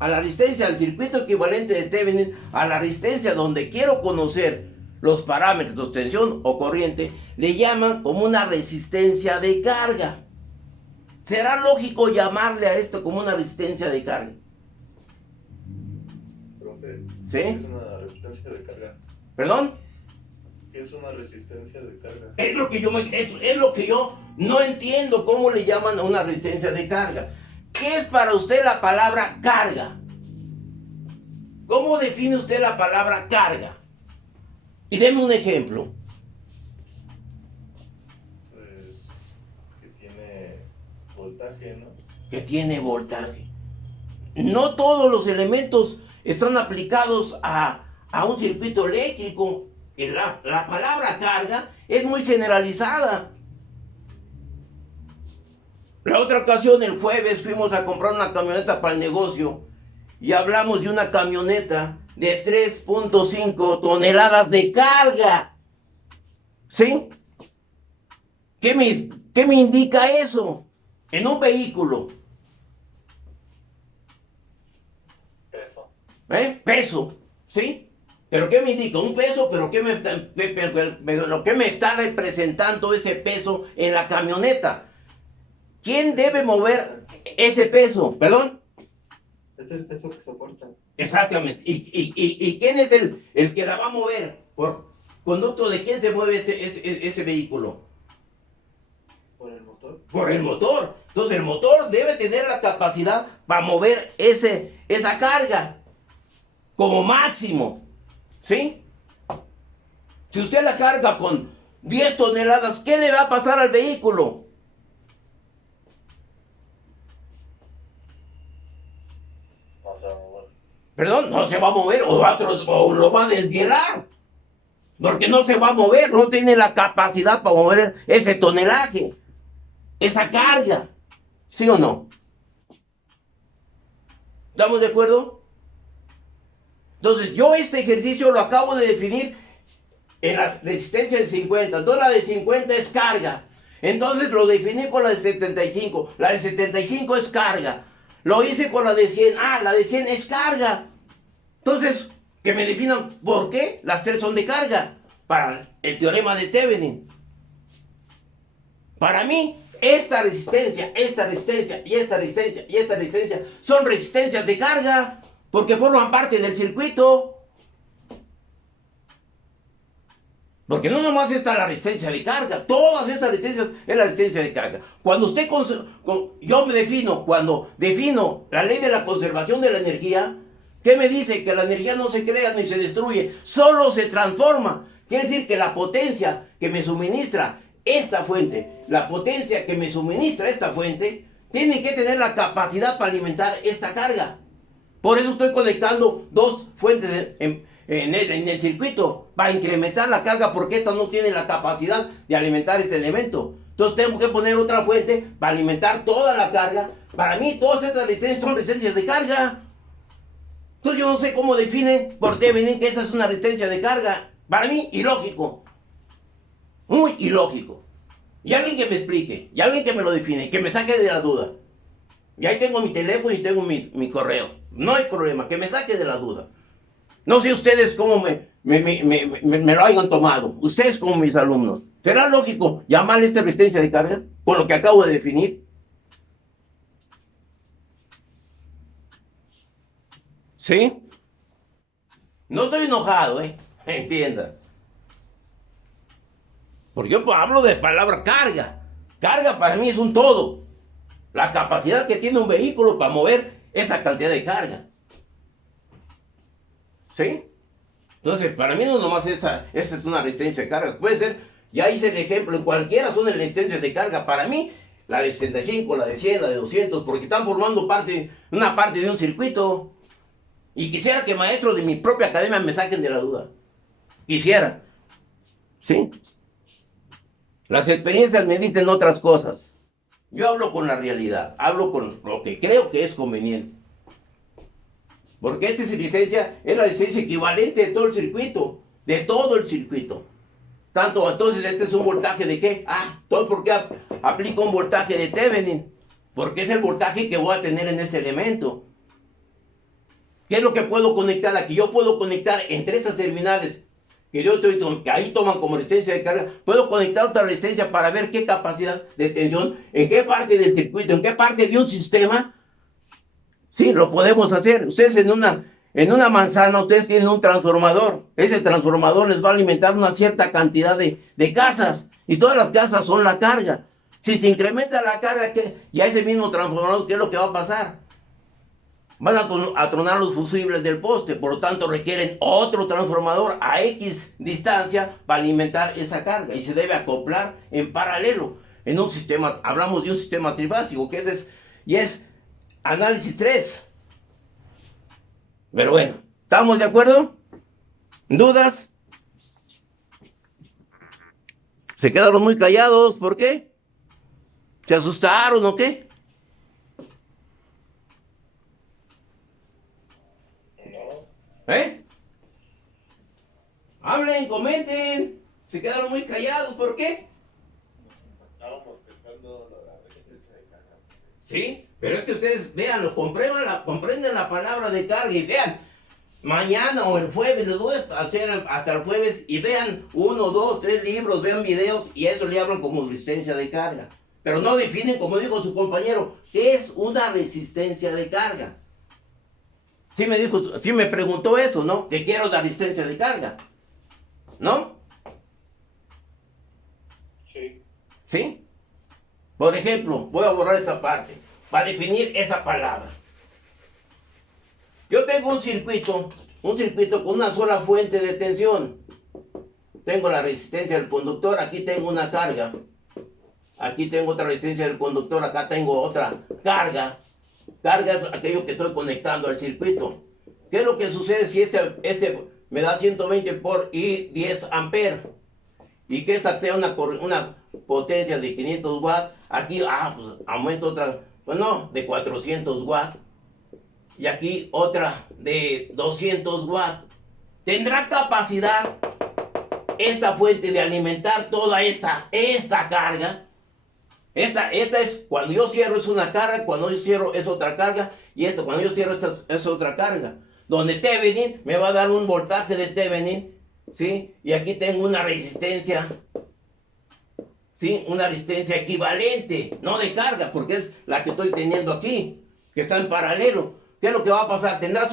A la resistencia al circuito equivalente de Thevenin, a la resistencia donde quiero conocer los parámetros, tensión o corriente, le llaman como una resistencia de carga. ¿Será lógico llamarle a esto como una resistencia de carga? Profe, ¿Sí? ¿qué es una resistencia de carga? ¿Perdón? ¿Qué es una resistencia de carga? Es lo que yo no entiendo, cómo le llaman a una resistencia de carga. ¿Qué es para usted la palabra carga? ¿Cómo define usted la palabra carga? Y deme un ejemplo. Pues que tiene voltaje, ¿no? Que tiene voltaje. No todos los elementos están aplicados a un circuito eléctrico. La palabra carga es muy generalizada. La otra ocasión, el jueves, fuimos a comprar una camioneta para el negocio y hablamos de una camioneta de 3.5 toneladas de carga. ¿Sí? ¿Qué me indica eso? En un vehículo. Peso. Peso. ¿Sí? ¿Pero qué me indica? Un peso, pero lo que me está representando ese peso en la camioneta. ¿Quién debe mover ese peso? ¿Perdón? Es el peso que soporta. Exactamente. ¿Y quién es el que la va a mover? ¿Por conducto de quién se mueve ese vehículo? Por el motor. Por el motor. Entonces el motor debe tener la capacidad para mover esa carga como máximo. ¿Sí? Si usted la carga con 10 toneladas, ¿qué le va a pasar al vehículo? No se va a mover. Perdón, no se va a mover o lo va a desvielar. Porque no se va a mover, no tiene la capacidad para mover ese tonelaje, esa carga. ¿Sí o no? ¿Estamos de acuerdo? Entonces, yo este ejercicio lo acabo de definir en la resistencia de 50. Entonces, la de 50 es carga. Entonces, lo definí con la de 75. La de 75 es carga. Lo hice con la de 100. La de 100 es carga. Entonces, que me definan por qué las tres son de carga. Para el teorema de Thevenin. Para mí, esta resistencia y esta resistencia y esta resistencia son resistencias de carga. Porque forman parte del circuito. Porque no nomás está la resistencia de carga. Todas estas resistencias es la resistencia de carga. Cuando usted cuando defino la ley de la conservación de la energía, ¿qué me dice? Que la energía no se crea ni se destruye, solo se transforma. Quiere decir que la potencia que me suministra esta fuente, tiene que tener la capacidad para alimentar esta carga. Por eso estoy conectando dos fuentes en el circuito, para incrementar la carga, porque esta no tiene la capacidad de alimentar este elemento. Entonces tengo que poner otra fuente para alimentar toda la carga. Para mí todas estas resistencias son resistencias de carga. Entonces yo no sé cómo definen por Thevenin que esa es una resistencia de carga. Para mí, ilógico. Muy ilógico. Y alguien que me explique, y alguien que me lo define, que me saque de la duda. Y ahí tengo mi teléfono y tengo mi correo. No hay problema, que me saque de la duda. No sé ustedes cómo me lo hayan tomado. Ustedes como mis alumnos. ¿Será lógico llamarle esta resistencia de carga con lo que acabo de definir? ¿Sí? No estoy enojado, entienda. Porque yo hablo de palabra carga. Carga para mí es un todo. La capacidad que tiene un vehículo para mover esa cantidad de carga. ¿Sí? Entonces, para mí no nomás esa es una resistencia de carga. Puede ser, ya hice el ejemplo, en cualquiera son de resistencias de carga. Para mí, la de 65, la de 100, la de 200, porque están formando una parte de un circuito. Y quisiera que maestros de mi propia academia me saquen de la duda. Quisiera. ¿Sí? Las experiencias me dicen otras cosas. Yo hablo con la realidad, hablo con lo que creo que es conveniente. Porque esta resistencia es la resistencia equivalente de todo el circuito. De todo el circuito. Tanto, entonces, este es un voltaje de ¿qué? Todo porque aplico un voltaje de Thevenin. Porque es el voltaje que voy a tener en este elemento. ¿Qué es lo que puedo conectar aquí? Yo puedo conectar entre estas terminales que ahí toman como resistencia de carga, puedo conectar otra resistencia para ver qué capacidad de tensión, en qué parte del circuito, en qué parte de un sistema. Sí, lo podemos hacer. Ustedes en una manzana, ustedes tienen un transformador. Ese transformador les va a alimentar una cierta cantidad de casas. Y todas las casas son la carga. Si se incrementa la carga, y a ese mismo transformador, ¿qué es lo que va a pasar? Van a tronar los fusibles del poste, por lo tanto requieren otro transformador a X distancia para alimentar esa carga y se debe acoplar en paralelo en un sistema. Hablamos de un sistema trifásico que es análisis 3. Pero bueno, ¿estamos de acuerdo? ¿Dudas? ¿Se quedaron muy callados? ¿Por qué? ¿Se asustaron o qué? Hablen, comenten. Se quedaron muy callados, ¿por qué? Estábamos pensando la resistencia de carga. Sí, pero es que ustedes vean, comprenden la palabra de carga y vean, mañana o el jueves, les voy a hacer hasta el jueves y vean 1, 2, 3 libros, vean videos y eso le hablan como resistencia de carga. Pero no definen, como dijo su compañero, ¿qué es una resistencia de carga? Sí me preguntó eso, ¿no? Que quiero la resistencia de carga. ¿No? Sí. ¿Sí? Por ejemplo, voy a borrar esta parte para definir esa palabra. Yo tengo un circuito con una sola fuente de tensión. Tengo la resistencia del conductor, aquí tengo una carga. Aquí tengo otra resistencia del conductor, acá tengo otra carga. Carga es aquello que estoy conectando al circuito. ¿Qué es lo que sucede si este me da 120 por y 10 amperes? Y que esta sea una potencia de 500 watts. Aquí, pues aumento otra, pues no, de 400 watts. Y aquí otra de 200 watts. ¿Tendrá capacidad esta fuente de alimentar toda esta carga? Esta es, cuando yo cierro es una carga, cuando yo cierro es otra carga, y cuando yo cierro esta es otra carga. Donde Thevenin me va a dar un voltaje de Thevenin, ¿sí? Y aquí tengo una resistencia, ¿sí? Una resistencia equivalente, no de carga, porque es la que estoy teniendo aquí, que está en paralelo. ¿Qué es lo que va a pasar? ¿Tendrá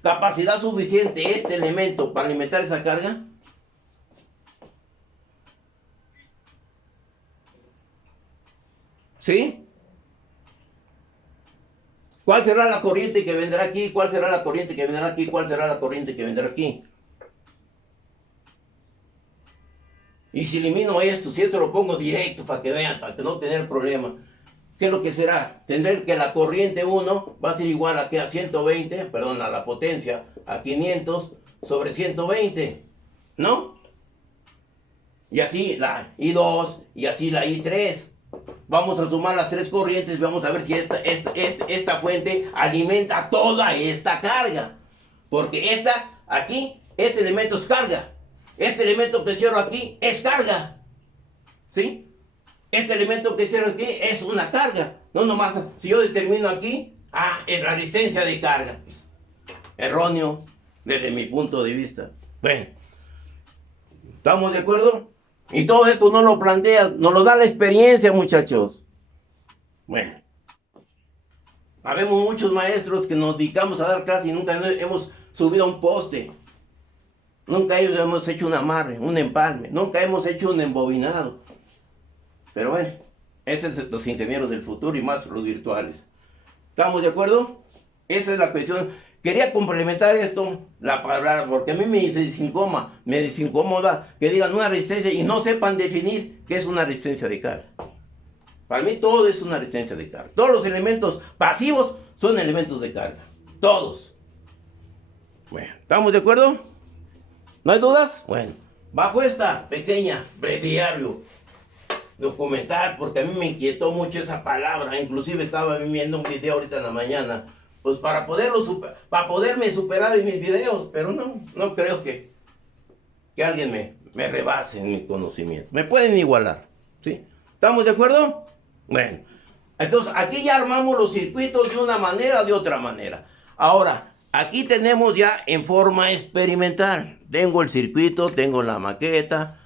capacidad suficiente este elemento para alimentar esa carga? ¿Sí? ¿Cuál será la corriente que vendrá aquí? ¿Cuál será la corriente que vendrá aquí? ¿Cuál será la corriente que vendrá aquí? Y si elimino esto, si esto lo pongo directo para que vean, para que no tener problema, ¿qué es lo que será? Tendré que la corriente 1 va a ser igual a que a 120, perdón, a la potencia, a 500 sobre 120, ¿no? Y así la I2 y así la I3. Vamos a sumar las tres corrientes y vamos a ver si esta fuente alimenta toda esta carga. Porque aquí, este elemento es carga. Este elemento que cierro aquí es carga. ¿Sí? Este elemento que cierro aquí es una carga. No nomás, si yo determino aquí, es la resistencia de carga. Erróneo desde mi punto de vista. Bueno, ¿estamos de acuerdo? Y todo esto no lo plantea, nos lo da la experiencia, muchachos. Bueno, habemos muchos maestros que nos dedicamos a dar clases y nunca hemos subido a un poste. Nunca hemos hecho un amarre, un empalme. Nunca hemos hecho un embobinado. Pero bueno, esos son los ingenieros del futuro y más los virtuales. ¿Estamos de acuerdo? Esa es la cuestión. Quería complementar esto, la palabra, porque a mí me desincomoda que digan una resistencia y no sepan definir qué es una resistencia de carga. Para mí todo es una resistencia de carga. Todos los elementos pasivos son elementos de carga. Todos. Bueno, ¿estamos de acuerdo? ¿No hay dudas? Bueno, bajo esta pequeña breviario documental, porque a mí me inquietó mucho esa palabra, inclusive estaba viendo un video ahorita en la mañana, pues para poderme superar en mis videos, pero no creo que alguien me rebase en mi conocimiento. Me pueden igualar, ¿sí? ¿Estamos de acuerdo? Bueno, entonces aquí ya armamos los circuitos de una manera o de otra manera. Ahora, aquí tenemos ya en forma experimental. Tengo el circuito, tengo la maqueta,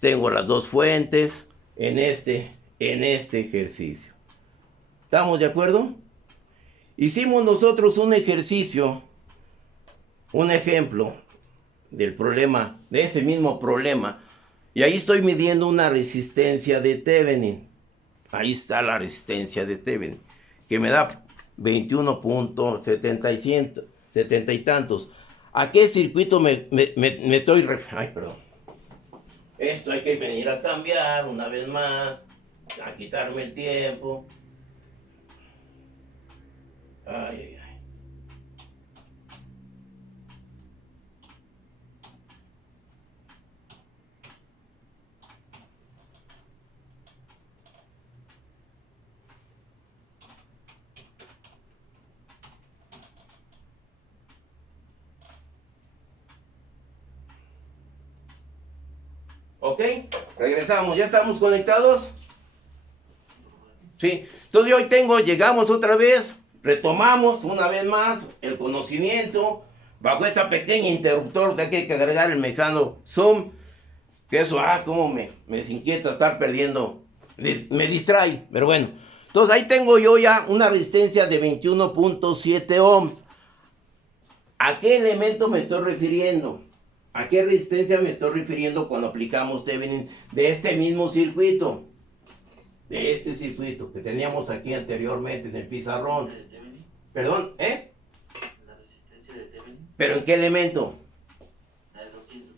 tengo las dos fuentes en este ejercicio. ¿Estamos de acuerdo? Hicimos nosotros un ejercicio, un ejemplo del problema, de ese mismo problema, y ahí estoy midiendo una resistencia de Thevenin. Ahí está la resistencia de Thevenin, que me da 21.70 y tantos. ¿A qué circuito me estoy ay, perdón. Esto hay que venir a cambiar una vez más, a quitarme el tiempo. Ay. Ok, regresamos, ¿ya estamos conectados? Sí, entonces hoy llegamos otra vez, retomamos una vez más el conocimiento bajo esta pequeña interruptor que hay que agregar el mecano Zoom, que eso, cómo me desinquieta estar perdiendo, me distrae, pero bueno. Entonces ahí tengo yo ya una resistencia de 21.7 ohms. ¿A qué elemento me estoy refiriendo? ¿A qué resistencia me estoy refiriendo cuando aplicamos Thevenin de este mismo circuito? De este circuito que teníamos aquí anteriormente en el pizarrón. ¿Perdón? La resistencia de Thevenin. ¿Pero en qué elemento? La de 200.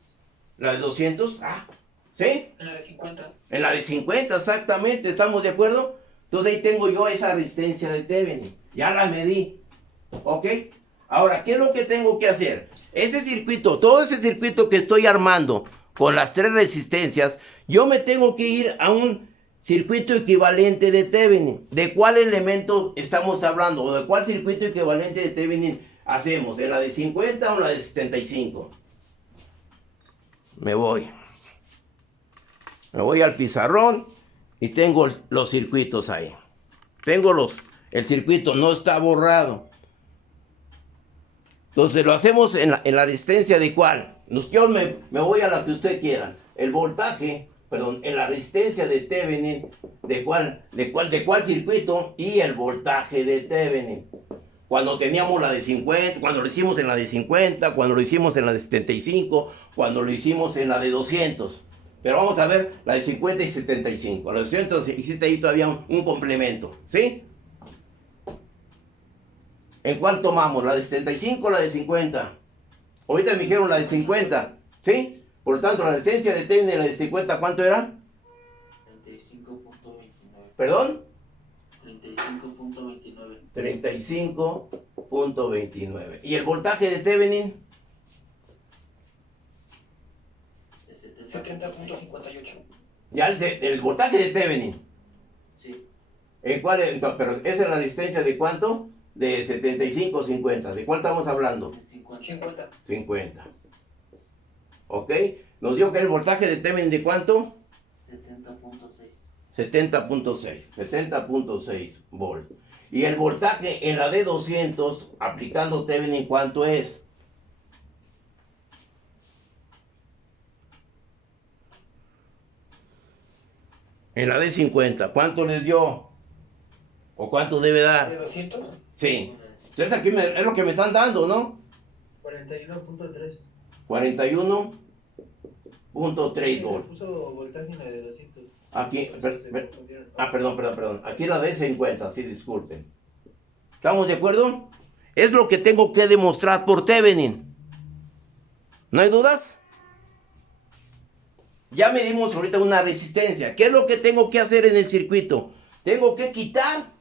¿La de 200? ¿Sí? En la de 50. En la de 50, exactamente, ¿estamos de acuerdo? Entonces ahí tengo yo esa resistencia de Thevenin. Ya la medí. ¿Ok? Ahora, ¿qué es lo que tengo que hacer? Ese circuito, todo ese circuito que estoy armando con las tres resistencias, yo me tengo que ir a un circuito equivalente de Thevenin. ¿De cuál elemento estamos hablando? ¿O de cuál circuito equivalente de Thevenin hacemos? ¿En la de 50 o en la de 75? Me voy al pizarrón y tengo los circuitos ahí. El circuito no está borrado. Entonces lo hacemos en la resistencia de cuál. Yo me voy a la que usted quiera. El voltaje, perdón, en la resistencia de Thevenin, de cuál circuito y el voltaje de Thevenin. Cuando teníamos la de 50, cuando lo hicimos en la de 50, cuando lo hicimos en la de 75, cuando lo hicimos en la de 200. Pero vamos a ver la de 50 y 75. A los 200 hiciste ahí todavía un complemento, ¿sí? ¿En cuál tomamos? ¿La de 75 o la de 50? Ahorita me dijeron la de 50, ¿sí? Por lo tanto, la resistencia de Thevenin de la de 50, ¿cuánto era? 35.29. ¿Perdón? 35.29. 35.29. ¿Y el voltaje de Thevenin? 70.58. Ya el voltaje de Thevenin. Sí. ¿En cuál? Pero ¿esa es la resistencia de cuánto? De 75.50. ¿De cuál estamos hablando? De 50. 50. ¿Ok? Nos dio que el voltaje de Thevenin de cuánto? 70.6 volt. Y el voltaje en la de 200 aplicando Thevenin, ¿cuánto es? En la de 50, ¿cuánto les dio? ¿O cuánto debe ¿De dar? 200? Sí. Entonces aquí es lo que me están dando, ¿no? 41.3. 41.3 volt. Puso voltaje en la de 200. Aquí, perdón. Aquí la de 50, sí, disculpen. ¿Estamos de acuerdo? Es lo que tengo que demostrar por Thevenin. ¿No hay dudas? Ya medimos ahorita una resistencia. ¿Qué es lo que tengo que hacer en el circuito? Tengo que quitar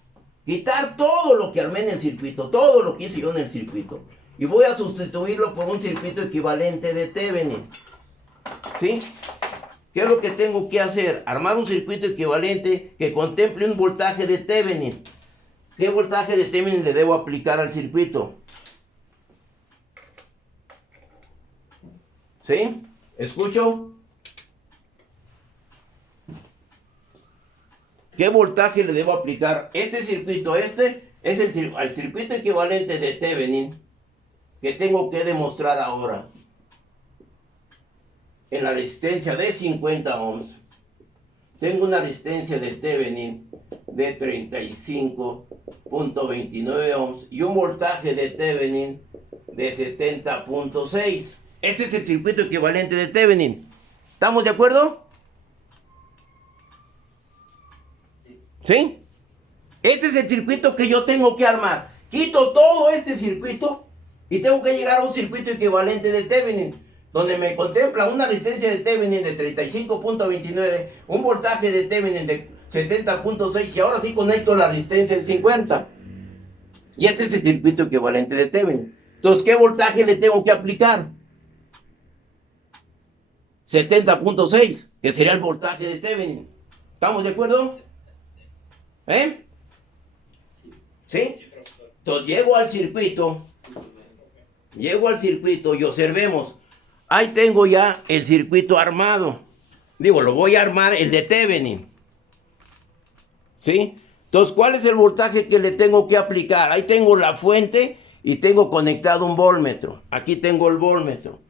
todo lo que armé en el circuito, todo lo que hice yo en el circuito. Y voy a sustituirlo por un circuito equivalente de Thevenin. ¿Sí? ¿Qué es lo que tengo que hacer? Armar un circuito equivalente que contemple un voltaje de Thevenin. ¿Qué voltaje de Thevenin le debo aplicar al circuito? ¿Sí? ¿Escucho? ¿Qué voltaje le debo aplicar? Este circuito, este es el circuito equivalente de Thevenin que tengo que demostrar ahora. En la resistencia de 50 ohms, tengo una resistencia de Thevenin de 35.29 ohms y un voltaje de Thevenin de 70.6. Este es el circuito equivalente de Thevenin. ¿Estamos de acuerdo? ¿Sí? Este es el circuito que yo tengo que armar. Quito todo este circuito y tengo que llegar a un circuito equivalente de Thevenin, donde me contempla una resistencia de Thevenin de 35.29, un voltaje de Thevenin de 70.6 y ahora sí conecto la resistencia de 50. Y este es el circuito equivalente de Thevenin. Entonces, ¿qué voltaje le tengo que aplicar? 70.6, que sería el voltaje de Thevenin. ¿Estamos de acuerdo? ¿Eh? ¿Sí? Entonces llego al circuito y observemos. Ahí tengo ya el circuito armado. Digo, lo voy a armar el de Thevenin. ¿Sí? Entonces, ¿cuál es el voltaje que le tengo que aplicar? Ahí tengo la fuente y tengo conectado un voltmetro. Aquí tengo el voltmetro.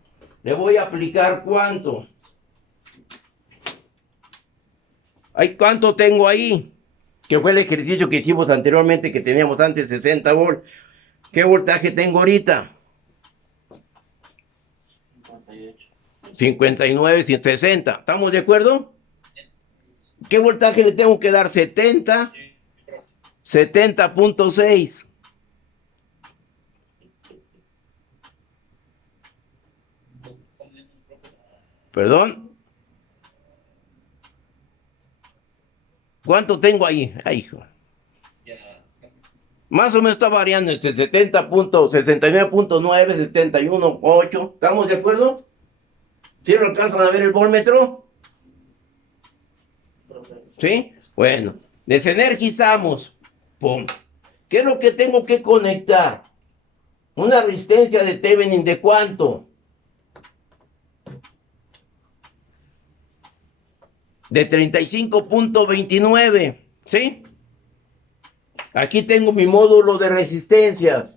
Le voy a aplicar ¿cuánto? ¿Cuánto tengo ahí? Que fue el ejercicio que hicimos anteriormente, que teníamos antes 60 volts. ¿Qué voltaje tengo ahorita? 59, 60. ¿Estamos de acuerdo? ¿Qué voltaje le tengo que dar? 70. 70.6. ¿Perdón? ¿Cuánto tengo ahí? Ay, hijo. Más o menos está variando entre 69.9, 71.8. ¿Estamos de acuerdo? ¿Sí lo alcanzan a ver el voltmetro? ¿Sí? Bueno, desenergizamos. ¡Pum! ¿Qué es lo que tengo que conectar? Una resistencia de Thevenin ¿de cuánto? De 35.29, ¿sí? Aquí tengo mi módulo de resistencias.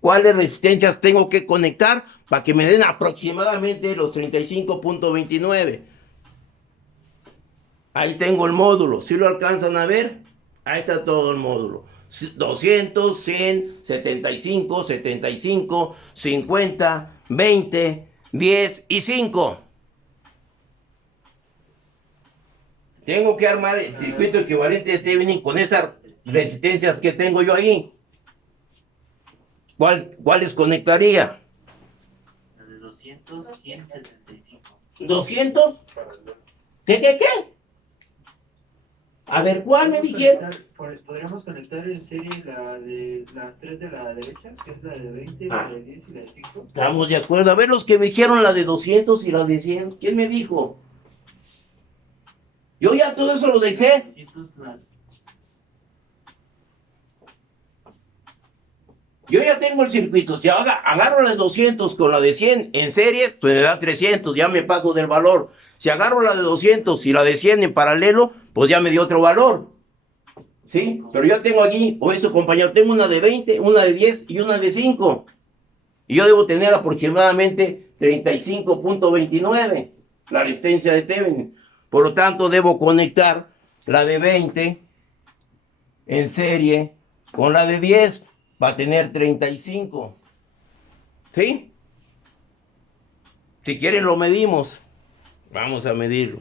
¿Cuáles resistencias tengo que conectar para que me den aproximadamente los 35.29? Ahí tengo el módulo. ¿Sí lo alcanzan a ver? Ahí está todo el módulo. 200, 100, 75, 75, 50, 20, 10 y 5. Tengo que armar el circuito equivalente de Thevenin con esas resistencias que tengo yo ahí. ¿Cuáles conectaría? La de 200, 175. ¿200? ¿Qué? A ver, ¿cuál me dijeron? Podríamos conectar en serie la de las 3 de la derecha, que es la de 20, la de 10 y la de 5. Estamos de acuerdo. A ver, los que me dijeron la de 200 y la de 100. ¿Quién me dijo? Yo ya todo eso lo dejé. Yo ya tengo el circuito. Si agarro la de 200 con la de 100 en serie, pues me da 300, ya me paso del valor. Si agarro la de 200 y la de 100 en paralelo, pues ya me dio otro valor. ¿Sí? Pero yo tengo aquí, o eso compañero, tengo una de 20, una de 10 y una de 5. Y yo debo tener aproximadamente 35.29, la resistencia de Thevenin. Por lo tanto, debo conectar la de 20 en serie con la de 10 para tener 35. ¿Sí? Si quieren lo medimos. Vamos a medirlo.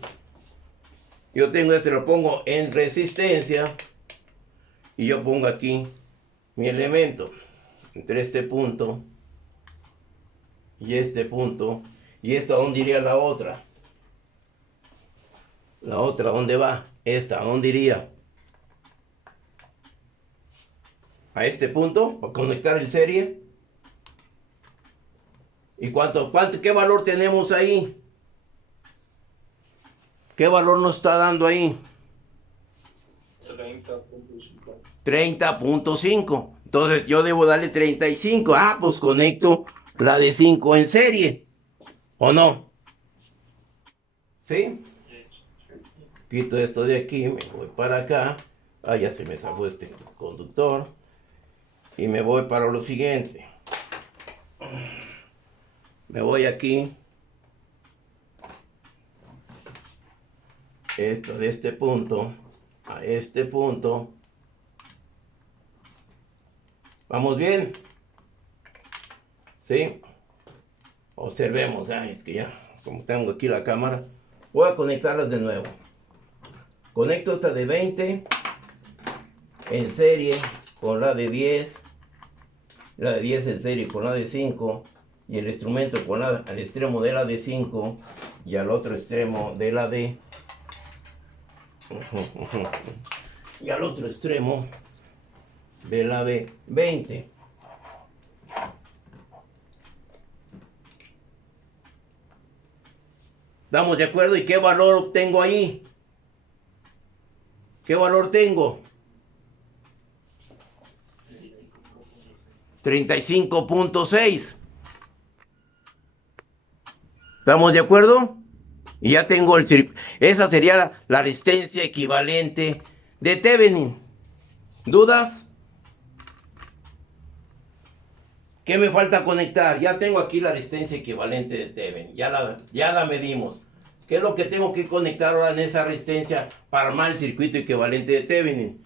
Yo tengo este, lo pongo en resistencia. Y yo pongo aquí mi elemento. Entre este punto y este punto. ¿Y esta dónde iría la otra? La otra, ¿dónde va? Esta, ¿dónde iría? A este punto, para conectar el serie. ¿Y qué valor tenemos ahí? ¿Qué valor nos está dando ahí? 30.5. 30.5. Entonces yo debo darle 35. Ah, pues conecto la de 5 en serie. ¿O no? ¿Sí? Quito esto de aquí, me voy para acá. Ah, ya se me zafó este conductor. Y me voy para lo siguiente. Me voy aquí. Esto de este punto a este punto. ¿Vamos bien? ¿Sí? Observemos. Ay, es que ya, como tengo aquí la cámara, voy a conectarlas de nuevo. Conecto esta de 20 en serie con la de 10. La de 10 en serie con la de 5. Y el instrumento con al extremo de la de 5 y al otro extremo de la de y al otro extremo de la de 20. ¿Estamos de acuerdo? ¿Y qué valor obtengo ahí? ¿Qué valor tengo? 35.6. ¿Estamos de acuerdo? Y ya tengo el circuito. Esa sería la resistencia equivalente de Thevenin. ¿Dudas? ¿Qué me falta conectar? Ya tengo aquí la resistencia equivalente de Thevenin. Ya la medimos. ¿Qué es lo que tengo que conectar ahora en esa resistencia para armar el circuito equivalente de Thevenin?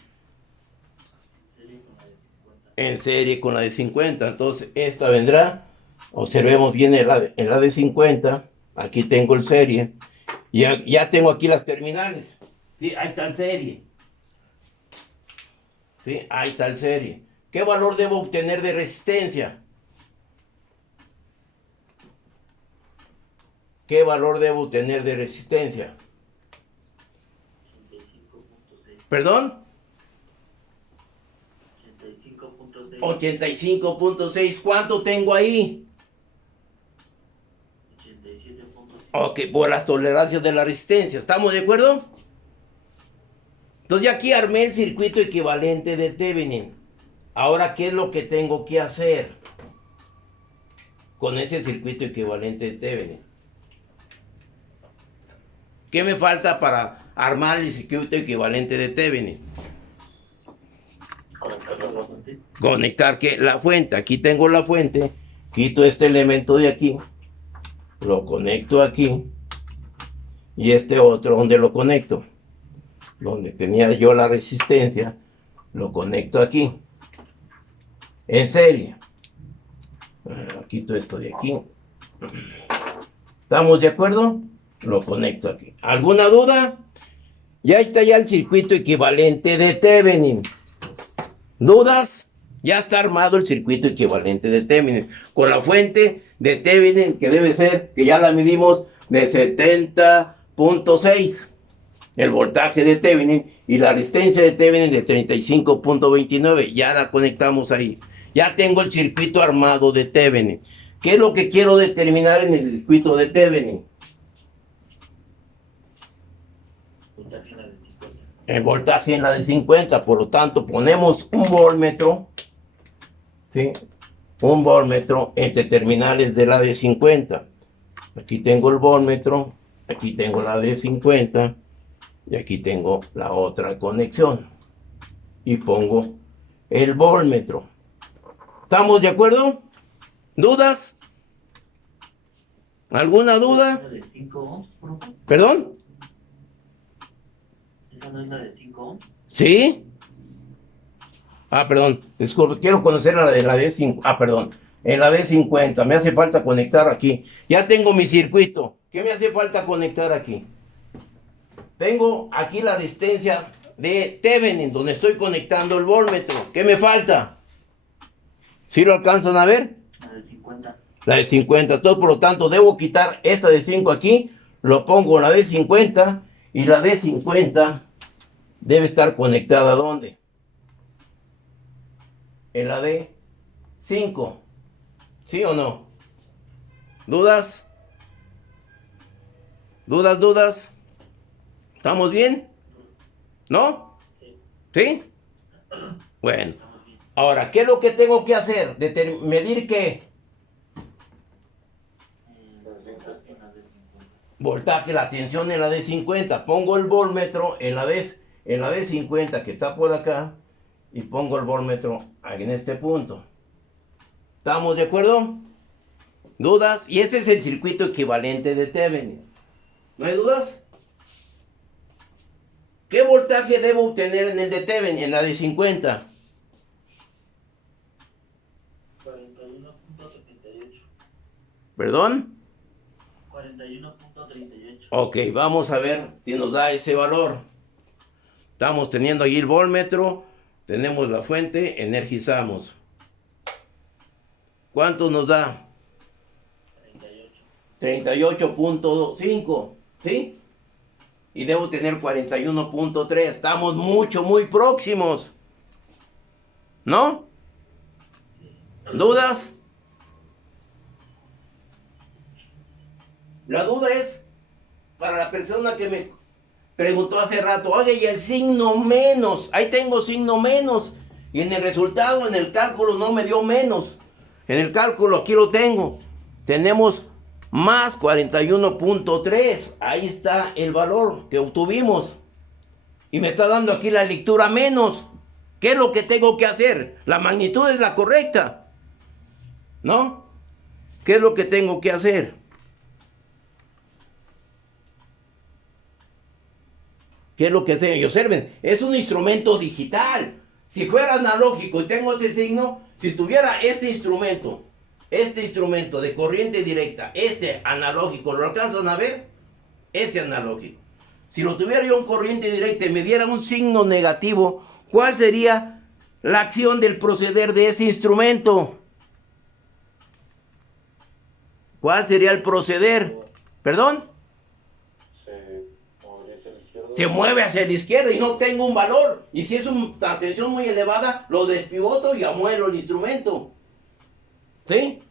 En serie con la de 50. Entonces esta vendrá. Observemos bien en la de 50. Aquí tengo el serie. Ya tengo aquí las terminales. Sí, ahí está el serie. Sí, ahí está el serie. ¿Qué valor debo obtener de resistencia? ¿Qué valor debo obtener de resistencia? 85.6. ¿Perdón? 85.6. 85.6. ¿Cuánto tengo ahí? 87.6. Ok, por las tolerancias de la resistencia. ¿Estamos de acuerdo? Entonces ya aquí armé el circuito equivalente de Thevenin. Ahora, ¿qué es lo que tengo que hacer con ese circuito equivalente de Thevenin? ¿Qué me falta para armar el circuito equivalente de Thevenin? Conectar la fuente. Aquí tengo la fuente. Quito este elemento de aquí. Lo conecto aquí. Y este otro, ¿dónde lo conecto? Donde tenía yo la resistencia. Lo conecto aquí. En serie. Quito esto de aquí. ¿Estamos de acuerdo? Lo conecto aquí. ¿Alguna duda? Ya está ya el circuito equivalente de Thevenin. ¿Dudas? Ya está armado el circuito equivalente de Thevenin. Con la fuente de Thevenin, que debe ser, que ya la medimos, de 70.6. El voltaje de Thevenin y la resistencia de Thevenin de 35.29. Ya la conectamos ahí. Ya tengo el circuito armado de Thevenin. ¿Qué es lo que quiero determinar en el circuito de Thevenin? El voltaje en la de 50, por lo tanto ponemos un voltmetro ¿sí? Un voltmetro entre terminales de la de 50. Aquí tengo el voltmetro, aquí tengo la de 50 y aquí tengo la otra conexión. Y pongo el voltmetro. ¿Estamos de acuerdo? ¿Dudas? ¿Alguna duda? ¿La de 5 ohms, profe? ¿Perdón? ¿Esa no es la de 5 ohms? ¿Sí? Ah, perdón, disculpe, quiero conocer la de 5. Ah, perdón, en la de 50, me hace falta conectar aquí. Ya tengo mi circuito. ¿Qué me hace falta conectar aquí? Tengo aquí la distancia de Thevenin, donde estoy conectando el voltmetro. ¿Qué me falta? ¿Sí lo alcanzan a ver? La de 50. La de 50. Entonces, por lo tanto, debo quitar esta de 5 aquí. Lo pongo en la de 50. Y la de 50 debe estar conectada ¿a dónde? En la de 5. ¿Sí o no? ¿Dudas? ¿Dudas? ¿Estamos bien? ¿No? ¿Sí? Bueno. Ahora, ¿qué es lo que tengo que hacer? ¿Medir qué? Voltaje, la tensión en la de 50. Pongo el voltmetro en la de 50 que está por acá. Y pongo el voltmetro en este punto. ¿Estamos de acuerdo? ¿Dudas? Y ese es el circuito equivalente de Thevenin. ¿No hay dudas? ¿Qué voltaje debo obtener en el de Thevenin, en la de 50? 41.38. ¿Perdón? 41.38. Ok, vamos a ver si nos da ese valor. Estamos teniendo ahí el voltmetro, tenemos la fuente, energizamos. ¿Cuánto nos da? 38.5, ¿sí? Y debo tener 41.3. Estamos muy próximos. ¿No? ¿Dudas? La duda es para la persona que me preguntó hace rato, oye, y el signo menos, ahí tengo signo menos, y en el resultado, en el cálculo no me dio menos, en el cálculo aquí lo tengo, tenemos más 41.3, ahí está el valor que obtuvimos, y me está dando aquí la lectura menos. ¿Qué es lo que tengo que hacer? La magnitud es la correcta, ¿no? ¿Qué es lo que tengo que hacer? ¿Qué es lo que hacen? Y observen, es un instrumento digital. Si fuera analógico y tengo ese signo, si tuviera este instrumento de corriente directa, este analógico, ¿lo alcanzan a ver? Ese analógico. Si lo tuviera yo en corriente directa y me diera un signo negativo, ¿cuál sería la acción del proceder de ese instrumento? ¿Cuál sería el proceder? ¿Perdón? Se mueve hacia la izquierda y no obtengo un valor. Y si es una tensión muy elevada, lo despivoto y amuelo el instrumento. ¿Sí?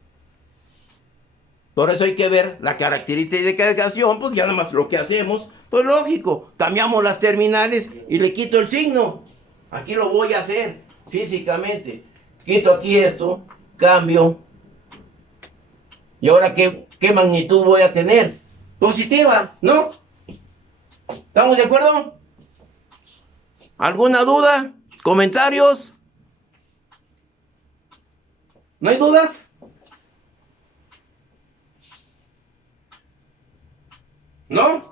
Por eso hay que ver la característica de cargación, pues ya nada más lo que hacemos, pues lógico, cambiamos las terminales y le quito el signo. Aquí lo voy a hacer físicamente. Quito aquí esto, cambio. ¿Y ahora qué magnitud voy a tener? Positiva, ¿no? ¿Estamos de acuerdo? ¿Alguna duda? ¿Comentarios? ¿No hay dudas? ¿No?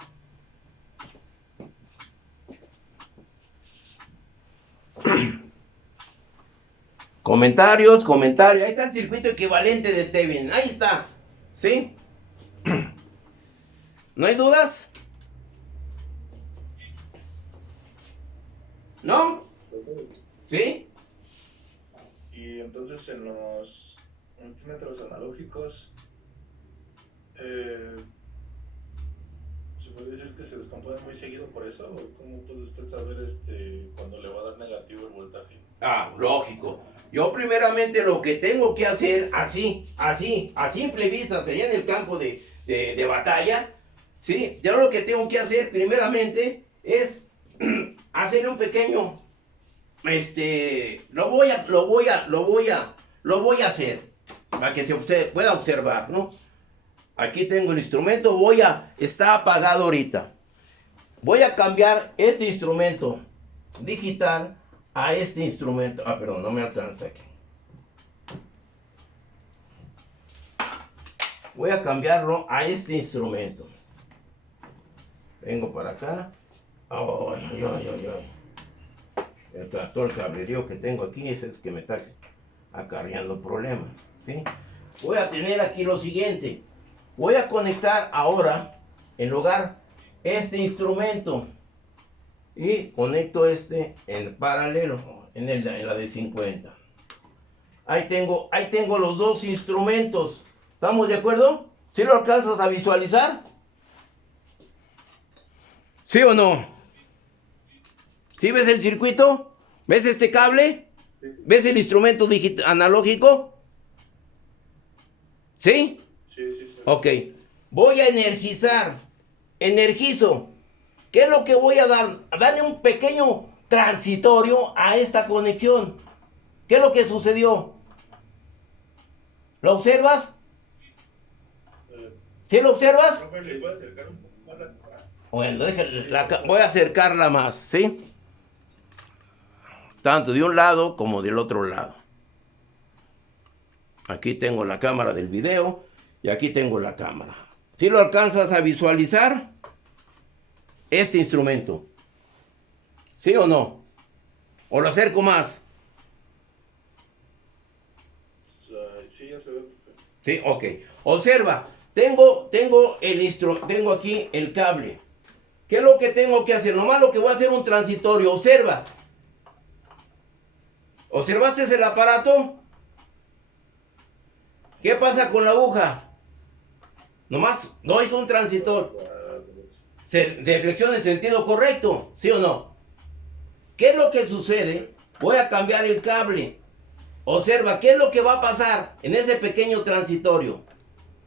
Comentarios. Ahí está el circuito equivalente de Thevenin. Ahí está. ¿Sí? ¿No hay dudas? ¿No? ¿Sí? Y entonces en los multímetros analógicos, ¿se puede decir que se descomponen muy seguido por eso? ¿O cómo puede usted saber cuando le va a dar negativo el voltaje? Ah, lógico. Yo primeramente lo que tengo que hacer, así, a simple vista, sería en el campo de batalla, ¿sí? Yo lo que tengo que hacer primeramente es hacerle un pequeño, lo lo voy a hacer para que usted pueda observar, ¿no? Aquí tengo el instrumento, está apagado ahorita. Voy a cambiar este instrumento digital a este instrumento. Ah, perdón, no me alcanza aquí. Voy a cambiarlo a este instrumento. Vengo para acá. Ay, ay, ay, ay, ay. El tractor cablerío que tengo aquí es el que me está acarreando problemas, ¿sí? Voy a tener aquí lo siguiente. Voy a conectar ahora, en lugar, este instrumento. Y conecto este en paralelo, en la de 50. Ahí tengo los dos instrumentos. ¿Estamos de acuerdo? ¿Sí lo alcanzas a visualizar? ¿Sí o no? ¿Sí ves el circuito? ¿Ves este cable? ¿Ves el instrumento analógico? ¿Sí? Sí, sí, sí. Ok. Voy a energizar. Energizo. ¿Qué es lo que voy a dar? A darle un pequeño transitorio a esta conexión. ¿Qué es lo que sucedió? ¿Lo observas? ¿Sí lo observas? Profe, ¿se puede acercar un poco más la cámara? Bueno, voy a acercarla más, ¿sí? Tanto de un lado como del otro lado. Aquí tengo la cámara del video y aquí tengo la cámara. ¿Sí lo alcanzas a visualizar? Este instrumento. ¿Sí o no? ¿O lo acerco más? Sí, ya se ve. Sí, ok. Observa, tengo aquí el cable. ¿Qué es lo que tengo que hacer? Nomás lo que voy a hacer un transitorio. Observa. ¿Observaste el aparato? ¿Qué pasa con la aguja? Nomás no hizo un transitor. Se flexiona en sentido correcto, ¿sí o no? ¿Qué es lo que sucede? Voy a cambiar el cable. Observa, ¿qué es lo que va a pasar en ese pequeño transitorio?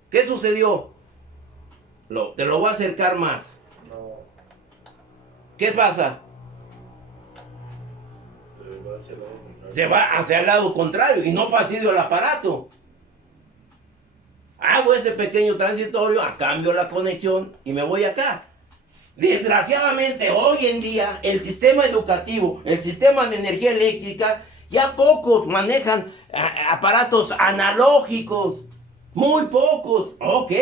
¿Qué sucedió? Te lo voy a acercar más. No. ¿Qué pasa? Se va hacia el lado contrario. Se va hacia el lado contrario y no fastidio el aparato. Hago ese pequeño transitorio, cambio la conexión y me voy acá. Desgraciadamente, hoy en día, el sistema educativo, el sistema de energía eléctrica, ya pocos manejan aparatos analógicos. Muy pocos. Ok,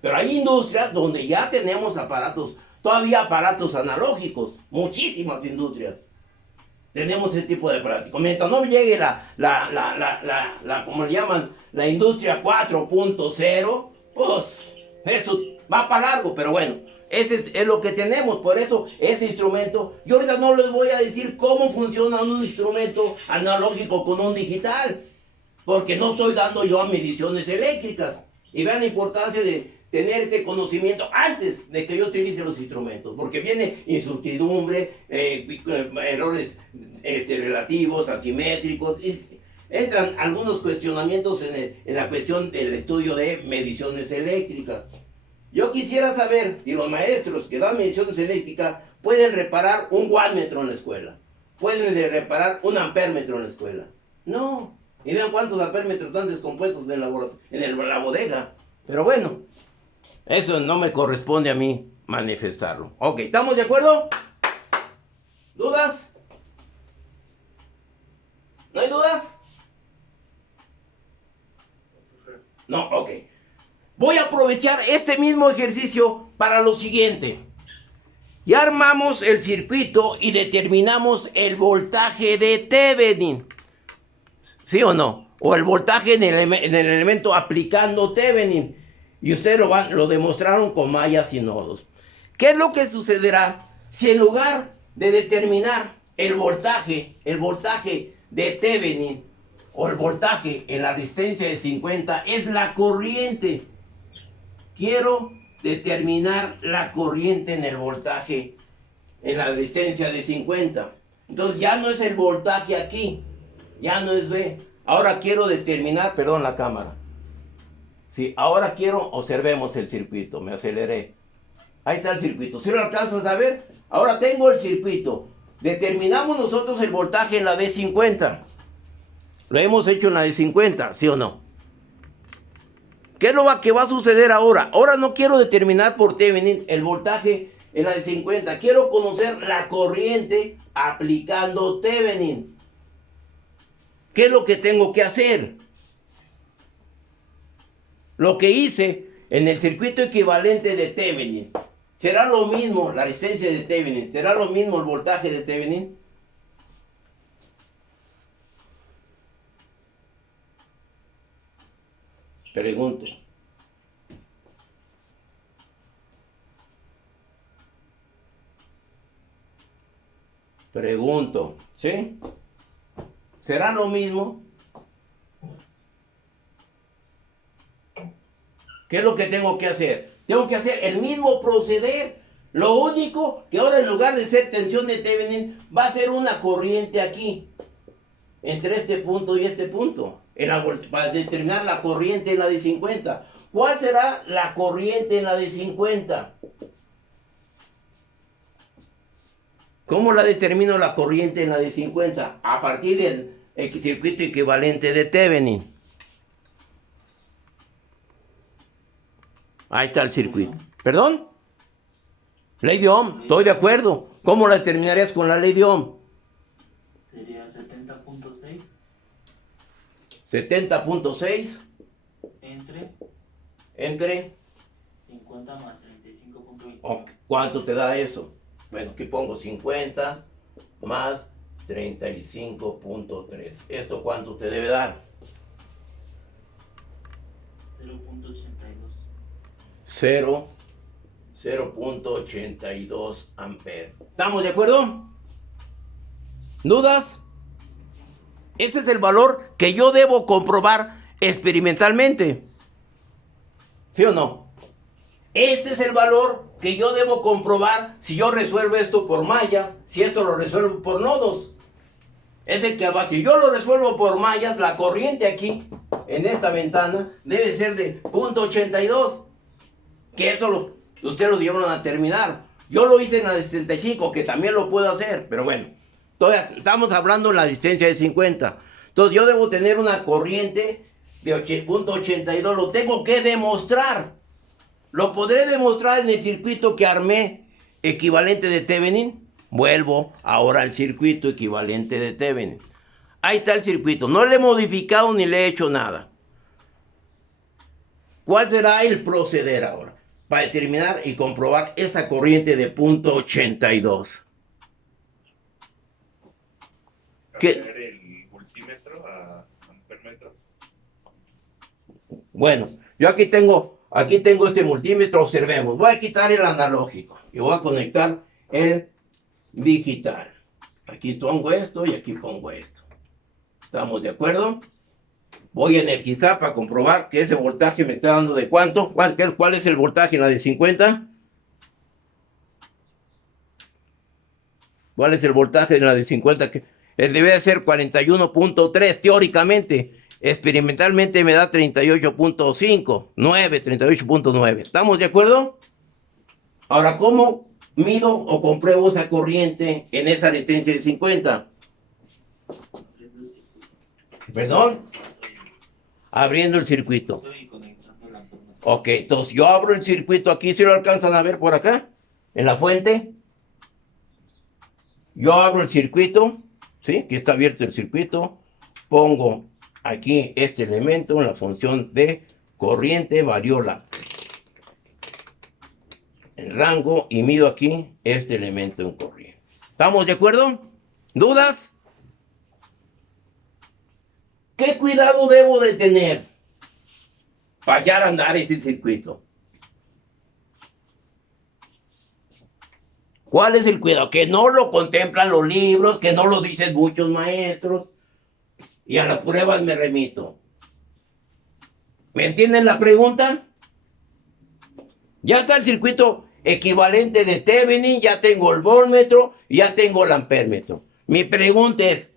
pero hay industrias donde ya tenemos todavía aparatos analógicos. Muchísimas industrias. Tenemos ese tipo de prácticas. Mientras no llegue como le llaman, la industria 4.0, pues eso va para largo, pero bueno, ese es lo que tenemos. Por eso ese instrumento, yo ahorita no les voy a decir cómo funciona un instrumento analógico con un digital, porque no estoy dando yo mediciones eléctricas. Y vean la importancia de tener este conocimiento antes de que yo utilice los instrumentos, porque viene incertidumbre, errores relativos, asimétricos, entran algunos cuestionamientos en la cuestión del estudio de mediciones eléctricas. Yo quisiera saber si los maestros que dan mediciones eléctricas pueden reparar un wattmetro en la escuela, pueden reparar un ampérmetro en la escuela. No, y vean cuántos ampérmetros están descompuestos en la bodega. Pero bueno, eso no me corresponde a mí manifestarlo. Ok, ¿estamos de acuerdo? ¿Dudas? ¿No hay dudas? No, ok. Voy a aprovechar este mismo ejercicio para lo siguiente. Ya armamos el circuito y determinamos el voltaje de Thevenin. ¿Sí o no? O el voltaje en el elemento aplicando Thevenin. Y ustedes lo demostraron con mallas y nodos. ¿Qué es lo que sucederá si en lugar de determinar el voltaje de Thevenin o el voltaje en la resistencia de 50 es la corriente? Quiero determinar la corriente en el voltaje en la resistencia de 50. Entonces ya no es el voltaje aquí, ya no es V. Ahora quiero determinar, perdón, la cámara. Sí, ahora observemos el circuito, me aceleré. Ahí está el circuito, ¿sí lo alcanzas a ver? Ahora tengo el circuito. Determinamos nosotros el voltaje en la D50. Lo hemos hecho en la de 50, ¿sí o no? ¿Qué es lo que va a suceder ahora? Ahora no quiero determinar por Thevenin el voltaje en la de 50. Quiero conocer la corriente aplicando Thevenin. ¿Qué es lo que tengo que hacer? Lo que hice en el circuito equivalente de Thevenin. ¿Será lo mismo la resistencia de Thevenin? ¿Será lo mismo el voltaje de Thevenin? Pregunto. Pregunto, ¿sí? ¿Será lo mismo? ¿Qué es lo que tengo que hacer? Tengo que hacer el mismo proceder. Lo único que ahora en lugar de ser tensión de Thevenin, va a ser una corriente aquí. Entre este punto y este punto. Para determinar la corriente en la de 50. ¿Cuál será la corriente en la de 50? ¿Cómo la determino la corriente en la de 50? A partir del circuito equivalente de Thevenin. Ahí está el circuito. ¿Perdón? Ley de Ohm, estoy de acuerdo. ¿Cómo la determinarías con la ley de Ohm? Sería 70.6 70.6 entre 50 más 35.20. ¿Cuánto te da eso? Bueno, aquí pongo 50 más 35.3. ¿Esto cuánto te debe dar? 0.82 amperes. ¿Estamos de acuerdo? ¿Dudas? Ese es el valor que yo debo comprobar experimentalmente. ¿Sí o no? Este es el valor que yo debo comprobar si yo resuelvo esto por mallas, si esto lo resuelvo por nodos. Es el que va. Si yo lo resuelvo por mallas, la corriente aquí, en esta ventana, debe ser de 0.82. Que esto ustedes lo dieron a terminar. Yo lo hice en la de 65, que también lo puedo hacer, pero bueno. Todavía estamos hablando en la distancia de 50. Entonces yo debo tener una corriente de 0.82. Lo tengo que demostrar. Lo podré demostrar en el circuito que armé equivalente de Thevenin. Vuelvo ahora al circuito equivalente de Thevenin. Ahí está el circuito. No le he modificado ni le he hecho nada. ¿Cuál será el proceder ahora? Para determinar y comprobar esa corriente de 0.82. Cambiar el multímetro a ampermetro. Bueno, yo aquí tengo este multímetro, observemos. Voy a quitar el analógico y voy a conectar el digital. Aquí pongo esto y aquí pongo esto. ¿Estamos de acuerdo? Voy a energizar para comprobar que ese voltaje me está dando de cuánto. ¿Cuál es el voltaje en la de 50? ¿Cuál es el voltaje en la de 50? Que debe de ser 41.3 teóricamente. Experimentalmente me da 38.5, 38.9. ¿Estamos de acuerdo? Ahora, ¿cómo mido o compruebo esa corriente en esa resistencia de 50? ¿Perdón? Abriendo el circuito. Ok, entonces yo abro el circuito aquí. ¿Sí lo alcanzan a ver por acá? En la fuente. Yo abro el circuito. ¿Sí? Aquí está abierto el circuito. Pongo aquí este elemento en la función de corriente, variola el rango y mido aquí este elemento en corriente. ¿Estamos de acuerdo? ¿Dudas? ¿Qué cuidado debo de tener para echar a andar ese circuito? ¿Cuál es el cuidado? Que no lo contemplan los libros, que no lo dicen muchos maestros. Y a las pruebas me remito. ¿Me entienden la pregunta? Ya está el circuito equivalente de Thevenin, ya tengo el voltmetro, ya tengo el ampermetro. Mi pregunta es,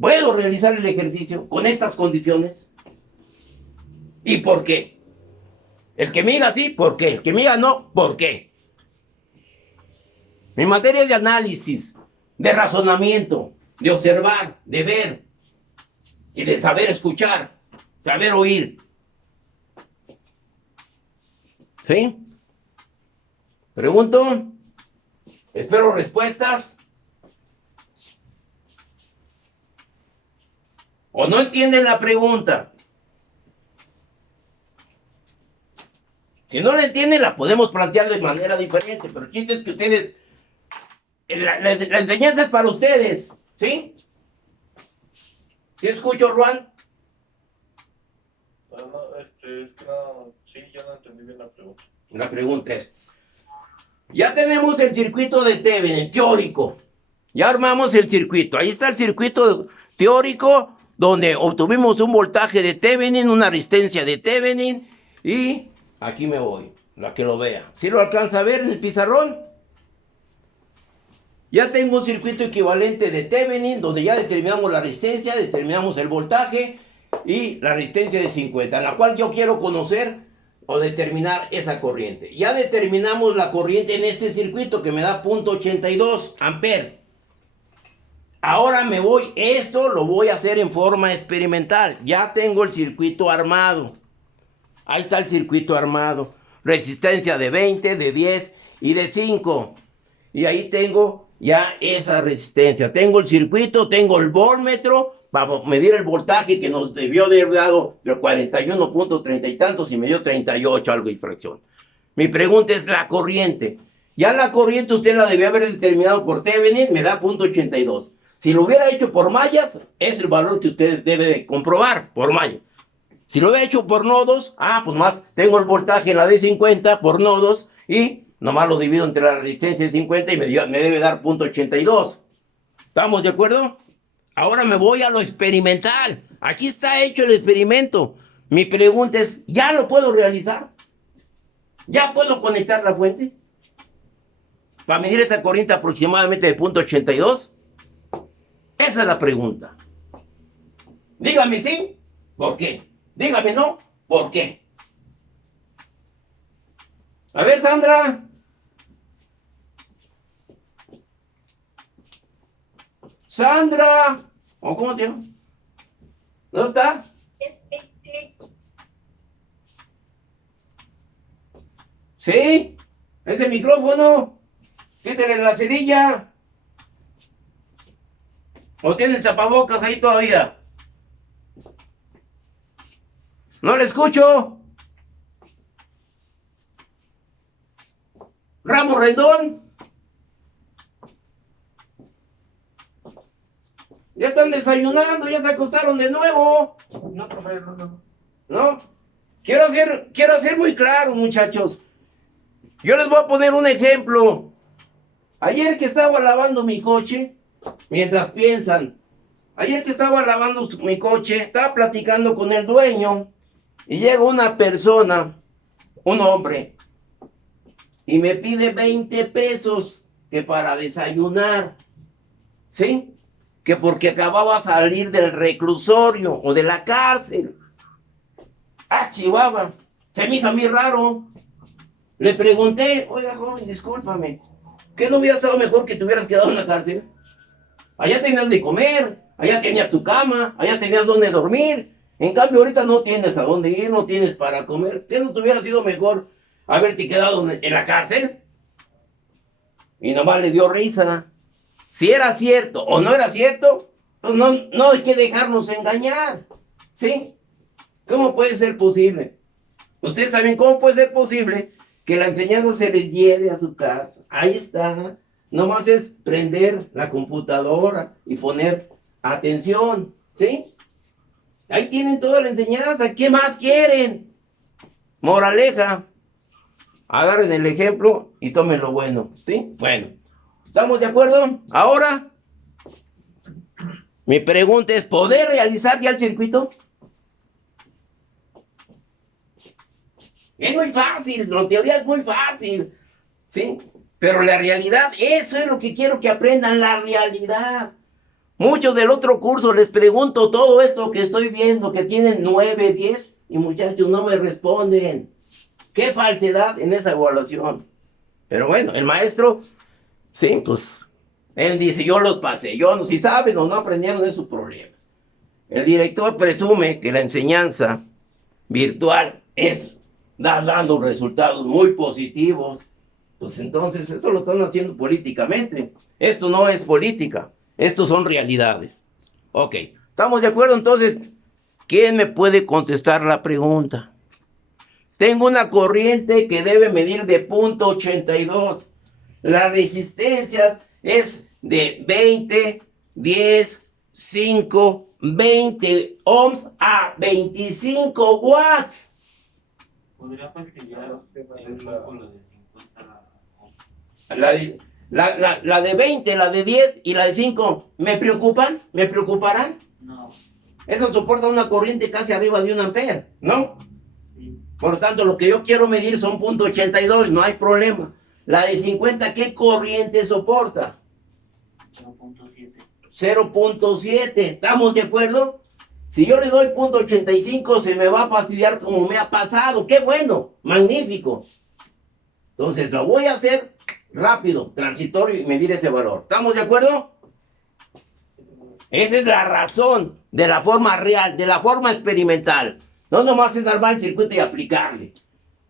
¿puedo realizar el ejercicio con estas condiciones? ¿Y por qué? El que me diga sí, ¿por qué? El que me diga no, ¿por qué? Mi materia es de análisis, de razonamiento, de observar, de ver. y de saber escuchar, saber oír. ¿Sí? Pregunto, espero respuestas. ¿O no entienden la pregunta? Si no la entienden, la podemos plantear de manera diferente, pero el chiste es que ustedes, la enseñanza es para ustedes, ¿sí? ¿Sí escucho, Juan? No, es que no, sí, yo no entendí bien la pregunta. La pregunta es, ya tenemos el circuito de Thevenin, teórico. Ya armamos el circuito. Ahí está el circuito teórico, donde obtuvimos un voltaje de Thevenin, una resistencia de Thevenin, y aquí me voy, la que lo vea. ¿Sí lo alcanza a ver en el pizarrón? Ya tengo un circuito equivalente de Thevenin, donde ya determinamos la resistencia, determinamos el voltaje y la resistencia de 50, en la cual yo quiero conocer o determinar esa corriente. Ya determinamos la corriente en este circuito que me da 0.82 amperes. Ahora me voy, esto lo voy a hacer en forma experimental. Ya tengo el circuito armado. Ahí está el circuito armado. Resistencia de 20, de 10 y de 5. Y ahí tengo ya esa resistencia. Tengo el circuito, tengo el voltmetro para medir el voltaje que nos debió de haber dado de 41.30 y tantos y me dio 38 algo de fracción. Mi pregunta es la corriente. Ya la corriente usted la debió haber determinado por Thevenin, me da 0.82. Si lo hubiera hecho por mallas, es el valor que usted debe de comprobar por malla. Si lo hubiera hecho por nodos, pues más, tengo el voltaje en la de 50 por nodos y nomás lo divido entre la resistencia de 50 y me debe dar 0.82. ¿Estamos de acuerdo? Ahora me voy a lo experimental. Aquí está hecho el experimento. Mi pregunta es, ¿ya lo puedo realizar? ¿Ya puedo conectar la fuente? Para medir esa corriente aproximadamente de 0.82. Esa es la pregunta. Dígame sí, ¿por qué? Dígame no, ¿por qué? A ver, Sandra. Sandra. ¿O cómo te llamas? ¿Dónde está? Sí. Ese micrófono. Quítale la cerilla. ¿O tiene el tapabocas ahí todavía? No le escucho. Ramos Rendón. Ya están desayunando, ya se acostaron de nuevo. No, profe, no. ¿No? Quiero ser muy claro, muchachos. Yo les voy a poner un ejemplo. Ayer que estaba lavando mi coche, mientras piensan, ayer que estaba lavando mi coche, estaba platicando con el dueño y llega una persona, un hombre, y me pide 20 pesos que para desayunar, ¿sí? Que porque acababa de salir del reclusorio o de la cárcel. Chihuahua, se me hizo a mí raro. Le pregunté, oiga joven, discúlpame, ¿qué no hubiera estado mejor que te hubieras quedado en la cárcel? Allá tenías de comer, allá tenías tu cama, allá tenías donde dormir. En cambio ahorita no tienes a dónde ir, no tienes para comer. ¿Qué no te hubiera sido mejor haberte quedado en la cárcel? Y nomás le dio risa. Si era cierto o no era cierto, pues no hay que dejarnos engañar. ¿Sí? ¿Cómo puede ser posible? Ustedes saben cómo puede ser posible que la enseñanza se les lleve a su casa. Ahí está. Nomás es prender la computadora y poner atención. ¿Sí? Ahí tienen toda la enseñanza. ¿Qué más quieren? Moraleja. Agarren el ejemplo y tomen lo bueno. ¿Sí? Bueno. ¿Estamos de acuerdo? Ahora, mi pregunta es, ¿poder realizar ya el circuito? Es muy fácil, la teoría es muy fácil, ¿sí? Pero la realidad, eso es lo que quiero que aprendan, la realidad. Muchos del otro curso les pregunto todo esto que estoy viendo, que tienen 9, 10, y muchachos no me responden. Qué falsedad en esa evaluación. Pero bueno, el maestro, sí, pues, él dice, yo los pasé, si saben o no aprendieron es su problema. el director presume que la enseñanza virtual está dando resultados muy positivos. Pues entonces esto lo están haciendo políticamente. Esto no es política, estos son realidades. Ok, ¿estamos de acuerdo? Entonces, ¿quién me puede contestar la pregunta? Tengo una corriente que debe medir de 0.82. La resistencia es de 20, 10, 5, 20 ohms a 25 watts. Podría pues que ya el grupo lo de 50 ohms. La de 20, la de 10 y la de 5, ¿me preocupan? ¿Me preocuparán? No. Eso soporta una corriente casi arriba de 1 ampere, ¿no? Sí. Por lo tanto, lo que yo quiero medir son 0.82, no hay problema. La de 50, ¿qué corriente soporta? 0.7. 0.7, ¿estamos de acuerdo? Si yo le doy 0.85, se me va a fastidiar como me ha pasado. ¡Qué bueno! ¡Magnífico! Entonces, lo voy a hacer rápido, transitorio y medir ese valor. ¿Estamos de acuerdo? Esa es la razón de la forma real, de la forma experimental. No nomás es armar el circuito y aplicarle.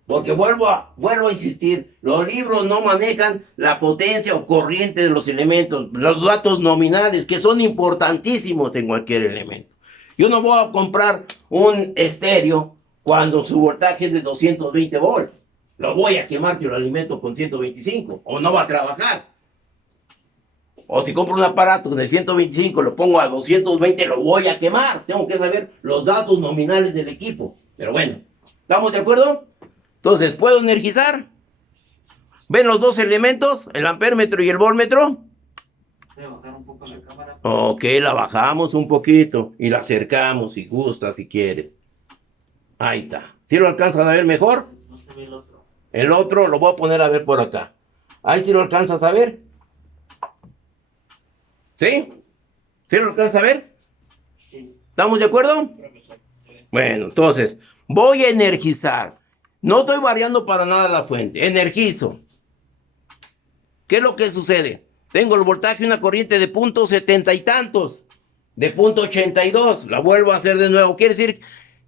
Porque vuelvo a insistir, los libros no manejan la potencia o corriente de los elementos, los datos nominales, que son importantísimos en cualquier elemento. Yo no voy a comprar un estéreo cuando su voltaje es de 220 volts. Lo voy a quemar si lo alimento con 125, o no va a trabajar. O si compro un aparato de 125, lo pongo a 220, lo voy a quemar. Tengo que saber los datos nominales del equipo. Pero bueno, ¿estamos de acuerdo? Entonces, ¿puedo energizar? ¿Ven los dos elementos? El ampémetro y el voltmetro. Voy a bajar un poco la cámara. Ok, la bajamos un poquito y la acercamos si gusta, si quiere. Ahí está. ¿Sí lo alcanzan a ver mejor? No se ve el otro. El otro lo voy a poner a ver por acá. Ahí sí lo alcanzas a ver. ¿Sí? ¿Sí lo alcanzas a ver? Sí. ¿Estamos de acuerdo? Bueno, entonces, voy a energizar. No estoy variando para nada la fuente. Energizo. ¿Qué es lo que sucede? Tengo el voltaje y una corriente de 0.70 y tantos. De 0.82. La vuelvo a hacer de nuevo. Quiere decir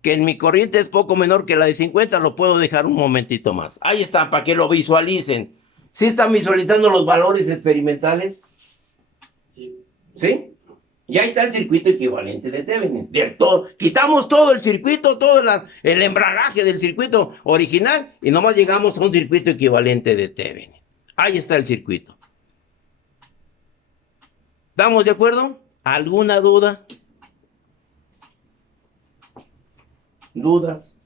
que en mi corriente es poco menor que la de 50. Lo puedo dejar un momentito más. Ahí está, para que lo visualicen. ¿Sí están visualizando los valores experimentales? Sí. ¿Sí? Y ahí está el circuito equivalente de Thevenin. Quitamos todo el circuito, todo el embrague del circuito original y nomás llegamos a un circuito equivalente de Thevenin. Ahí está el circuito. ¿Estamos de acuerdo? ¿Alguna duda? ¿Dudas?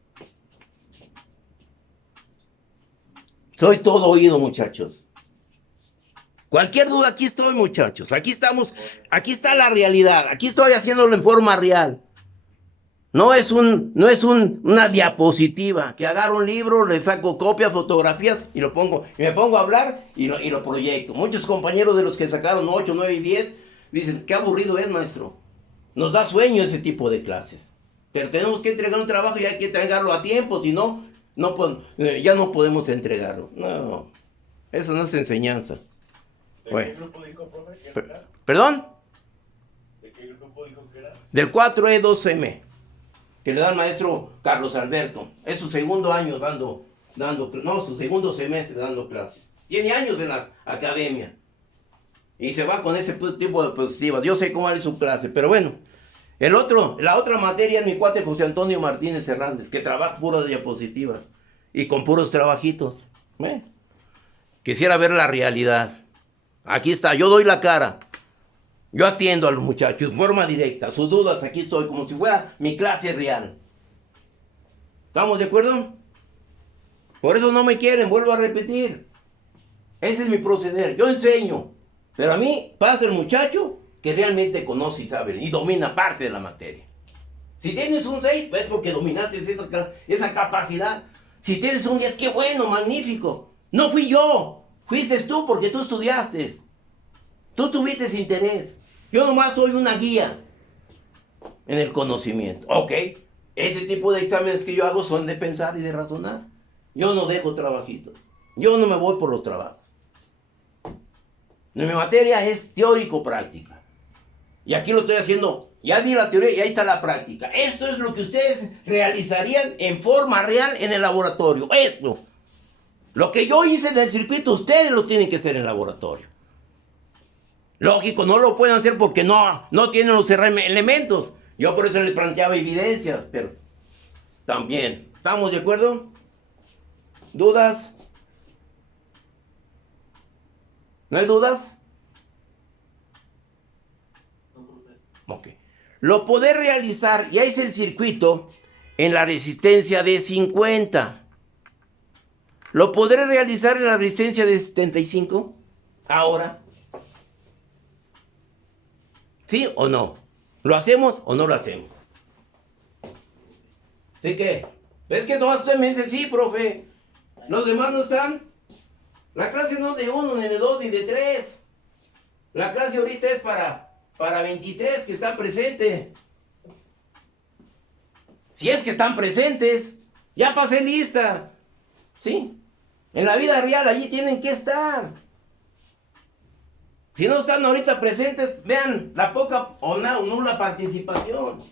Soy todo oído, muchachos. Cualquier duda, aquí estoy, muchachos. Aquí estamos, aquí está la realidad. Aquí estoy haciéndolo en forma real. No es una diapositiva que agarro un libro, le saco copias, fotografías y lo pongo. Y me pongo a hablar y lo proyecto. Muchos compañeros de los que sacaron 8, 9 y 10 dicen, qué aburrido es, maestro. Nos da sueño ese tipo de clases. Pero tenemos que entregar un trabajo y hay que entregarlo a tiempo, si no, ya no podemos entregarlo. No, eso no es enseñanza. ¿De qué grupo dijo, profe? ¿Quién era? ¿Perdón? ¿De qué grupo dijo que era? Del 4E2M, que le da el maestro Carlos Alberto. Es su segundo año su segundo semestre dando clases. Tiene años en la academia. Y se va con ese tipo de diapositivas. Yo sé cómo es su clase, pero bueno. La otra materia es mi cuate José Antonio Martínez Hernández, que trabaja puras diapositivas y con puros trabajitos. Quisiera ver la realidad. Aquí está, yo doy la cara. Yo atiendo a los muchachos de forma directa. Sus dudas, aquí estoy, como si fuera mi clase real. ¿Estamos de acuerdo? Por eso no me quieren, vuelvo a repetir. Ese es mi proceder. Yo enseño. Pero a mí pasa el muchacho que realmente conoce y sabe y domina parte de la materia. Si tienes un 6, es porque dominaste esa capacidad. Si tienes un 10, qué bueno, magnífico. No fui yo. Fuiste tú porque tú estudiaste. Tú tuviste interés. Yo nomás soy una guía en el conocimiento. Ok, ese tipo de exámenes que yo hago son de pensar y de razonar. Yo no dejo trabajitos. Yo no me voy por los trabajos. Mi materia es teórico-práctica. Y aquí lo estoy haciendo, ya di la teoría y ahí está la práctica. Esto es lo que ustedes realizarían en forma real en el laboratorio. Esto. Lo que yo hice en el circuito, ustedes lo tienen que hacer en el laboratorio. Lógico, no lo pueden hacer porque no tienen los elementos. Yo por eso les planteaba evidencias, pero también. ¿Estamos de acuerdo? ¿Dudas? ¿No hay dudas? Ok. Lo podés realizar, ya hice el circuito en la resistencia de 50. ¿Lo podré realizar en la resistencia de 75? Ahora. ¿Sí o no? ¿Lo hacemos o no lo hacemos? ¿Sí que? ¿Ves que nomás usted me dice sí, profe? ¿Los demás no están? La clase no es de 1, ni de 2, ni de 3. La clase ahorita es para 23 que están presentes. Si es que están presentes, ya pasé lista. ¿Sí? En la vida real allí tienen que estar. Si no están ahorita presentes, vean la poca o nula participación.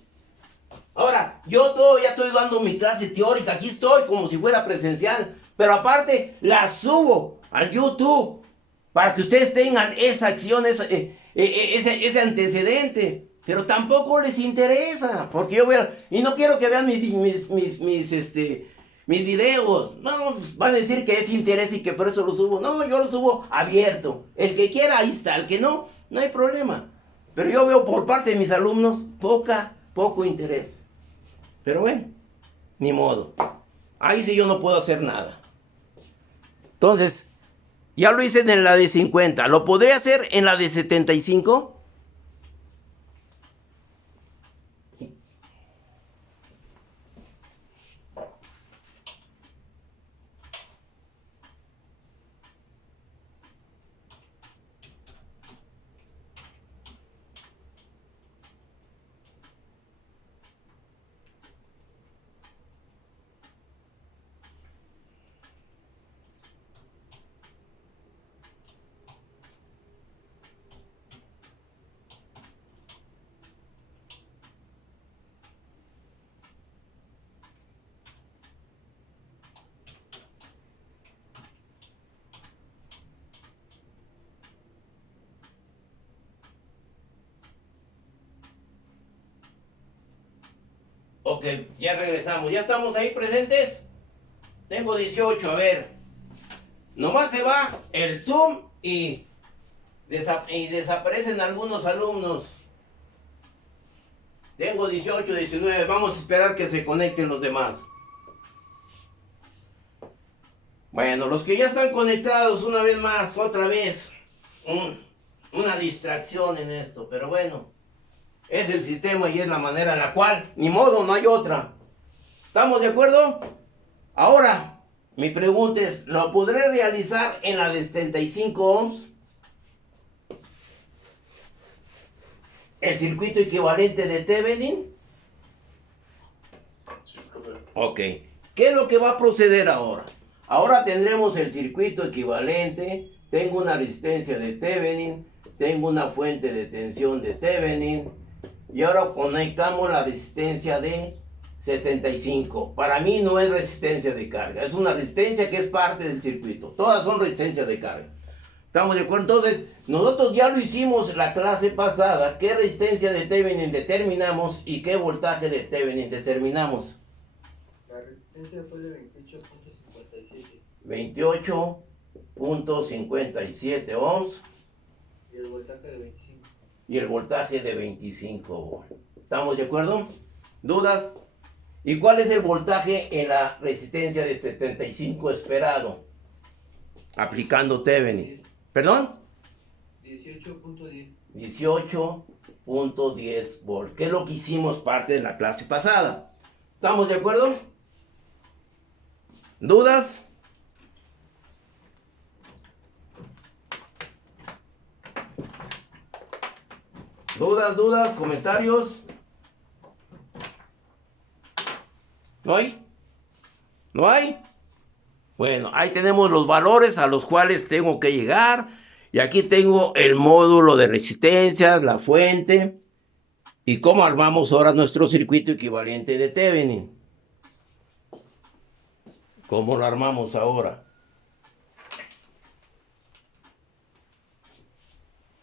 Ahora, yo todavía estoy dando mi clase teórica, aquí estoy como si fuera presencial, pero aparte la subo al YouTube para que ustedes tengan esa acción, ese antecedente. Pero tampoco les interesa, porque yo veo, y no quiero que vean mis videos. No, van a decir que es interés y que por eso lo subo. No, yo lo subo abierto. El que quiera, ahí está. El que no, no hay problema. Pero yo veo por parte de mis alumnos poco interés. Pero bueno, ni modo. Ahí sí yo no puedo hacer nada. Entonces, ya lo hice en la de 50. ¿Lo podré hacer en la de 75? Ok, ya regresamos. ¿Ya estamos ahí presentes? Tengo 18, a ver. Nomás se va el Zoom y desaparecen algunos alumnos. Tengo 18, 19. Vamos a esperar que se conecten los demás. Bueno, los que ya están conectados una vez más, otra vez. Una distracción en esto, pero bueno. Es el sistema y es la manera en la cual, ni modo, no hay otra. ¿Estamos de acuerdo? Ahora, mi pregunta es, ¿lo podré realizar en la de 75 ohms? ¿El circuito equivalente de Thevenin? Sí, profe. Ok. ¿Qué es lo que va a proceder ahora? Ahora tendremos el circuito equivalente, tengo una resistencia de Thevenin, tengo una fuente de tensión de Thevenin, y ahora conectamos la resistencia de 75. Para mí no es resistencia de carga, es una resistencia que es parte del circuito. Todas son resistencias de carga. ¿Estamos de acuerdo? Entonces, nosotros ya lo hicimos la clase pasada. ¿Qué resistencia de Thevenin determinamos y qué voltaje de Thevenin determinamos? La resistencia fue de 28.57. 28.57 ohms. Y el voltaje de 25. Y el voltaje de 25 volts. ¿Estamos de acuerdo? ¿Dudas? ¿Y cuál es el voltaje en la resistencia de 75 esperado? Aplicando Thevenin. ¿Perdón? 18.10. 18.10 volts. ¿Qué es lo que hicimos parte de la clase pasada? ¿Estamos de acuerdo? ¿Dudas? ¿Dudas? ¿Comentarios? ¿No hay? ¿No hay? Bueno, ahí tenemos los valores a los cuales tengo que llegar. Y aquí tengo el módulo de resistencias, la fuente. ¿Y cómo armamos ahora nuestro circuito equivalente de Thevenin? ¿Cómo lo armamos ahora?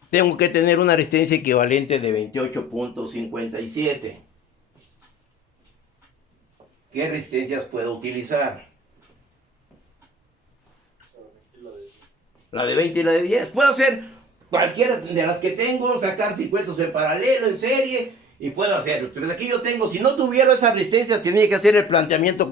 Tengo que tener una resistencia equivalente de 28.57. ¿Qué resistencias puedo utilizar? La de 20 y la de 10. Puedo hacer cualquiera de las que tengo, sacar circuitos en paralelo, en serie, y puedo hacerlo. Pero aquí yo tengo, si no tuviera esa resistencia, tenía que hacer el planteamiento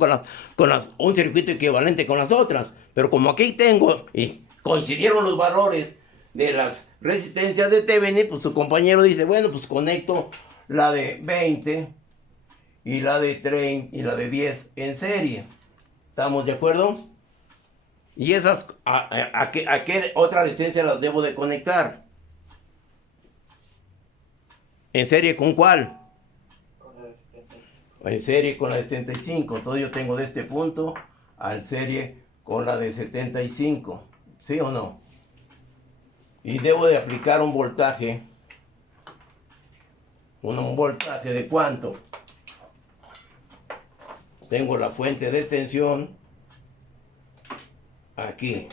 un circuito equivalente con las otras. Pero como aquí tengo, y coincidieron los valores de las resistencias de Thevenin, pues su compañero dice, bueno, pues conecto la de 20 y la de 30 y la de 10 en serie. ¿Estamos de acuerdo? Y esas, ¿a qué otra resistencia las debo de conectar? ¿En serie con cuál? Con la de 75. En serie con la de 75. Entonces yo tengo de este punto al serie con la de 75. ¿Sí o no? Y debo de aplicar un voltaje. ¿Un voltaje de cuánto? Tengo la fuente de tensión aquí.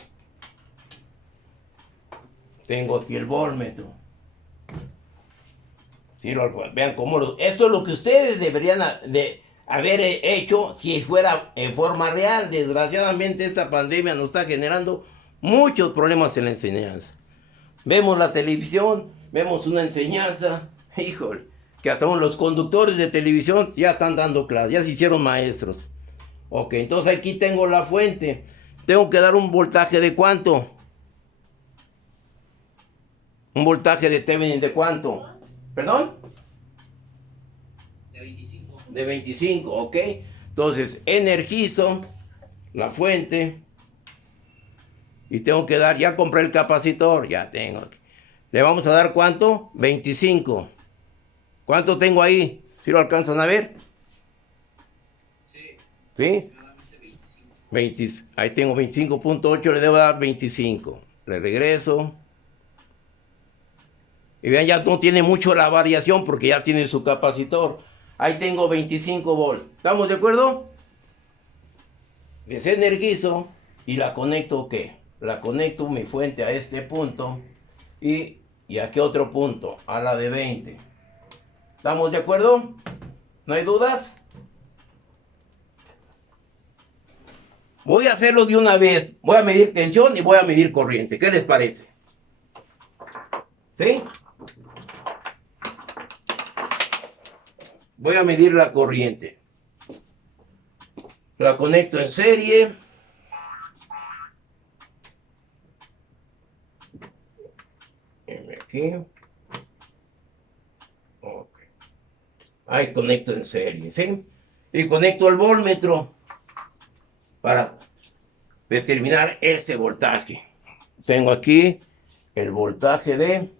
Tengo aquí el voltmetro. ¿Sí? Vean cómo esto es lo que ustedes deberían de haber hecho si fuera en forma real. Desgraciadamente esta pandemia nos está generando muchos problemas en la enseñanza. Vemos la televisión, vemos una enseñanza, híjole, que hasta los conductores de televisión ya están dando clases, ya se hicieron maestros. Ok, entonces aquí tengo la fuente. Tengo que dar un voltaje de ¿cuánto? Un voltaje de Thevenin de ¿cuánto? ¿Perdón? De 25. De 25, ok. Entonces energizo la fuente. Y tengo que dar, ya compré el capacitor, ya tengo aquí. ¿Le vamos a dar cuánto? 25. ¿Cuánto tengo ahí? ¿Sí lo alcanzan a ver? Sí. ¿Sí? 20, ahí tengo 25.8, le debo dar 25. Le regreso. Y vean, ya no tiene mucho la variación porque ya tiene su capacitor. Ahí tengo 25 volts. ¿Estamos de acuerdo? Desenergizo y la conecto, ¿qué? La conecto mi fuente a este punto y a qué otro punto, a la de 20. ¿Estamos de acuerdo? ¿No hay dudas? Voy a hacerlo de una vez. Voy a medir tensión y voy a medir corriente. ¿Qué les parece? ¿Sí? Voy a medir la corriente. La conecto en serie. Aquí. Okay. Ahí conecto en serie, ¿sí? Y conecto el voltmetro para determinar ese voltaje. Tengo aquí el voltaje de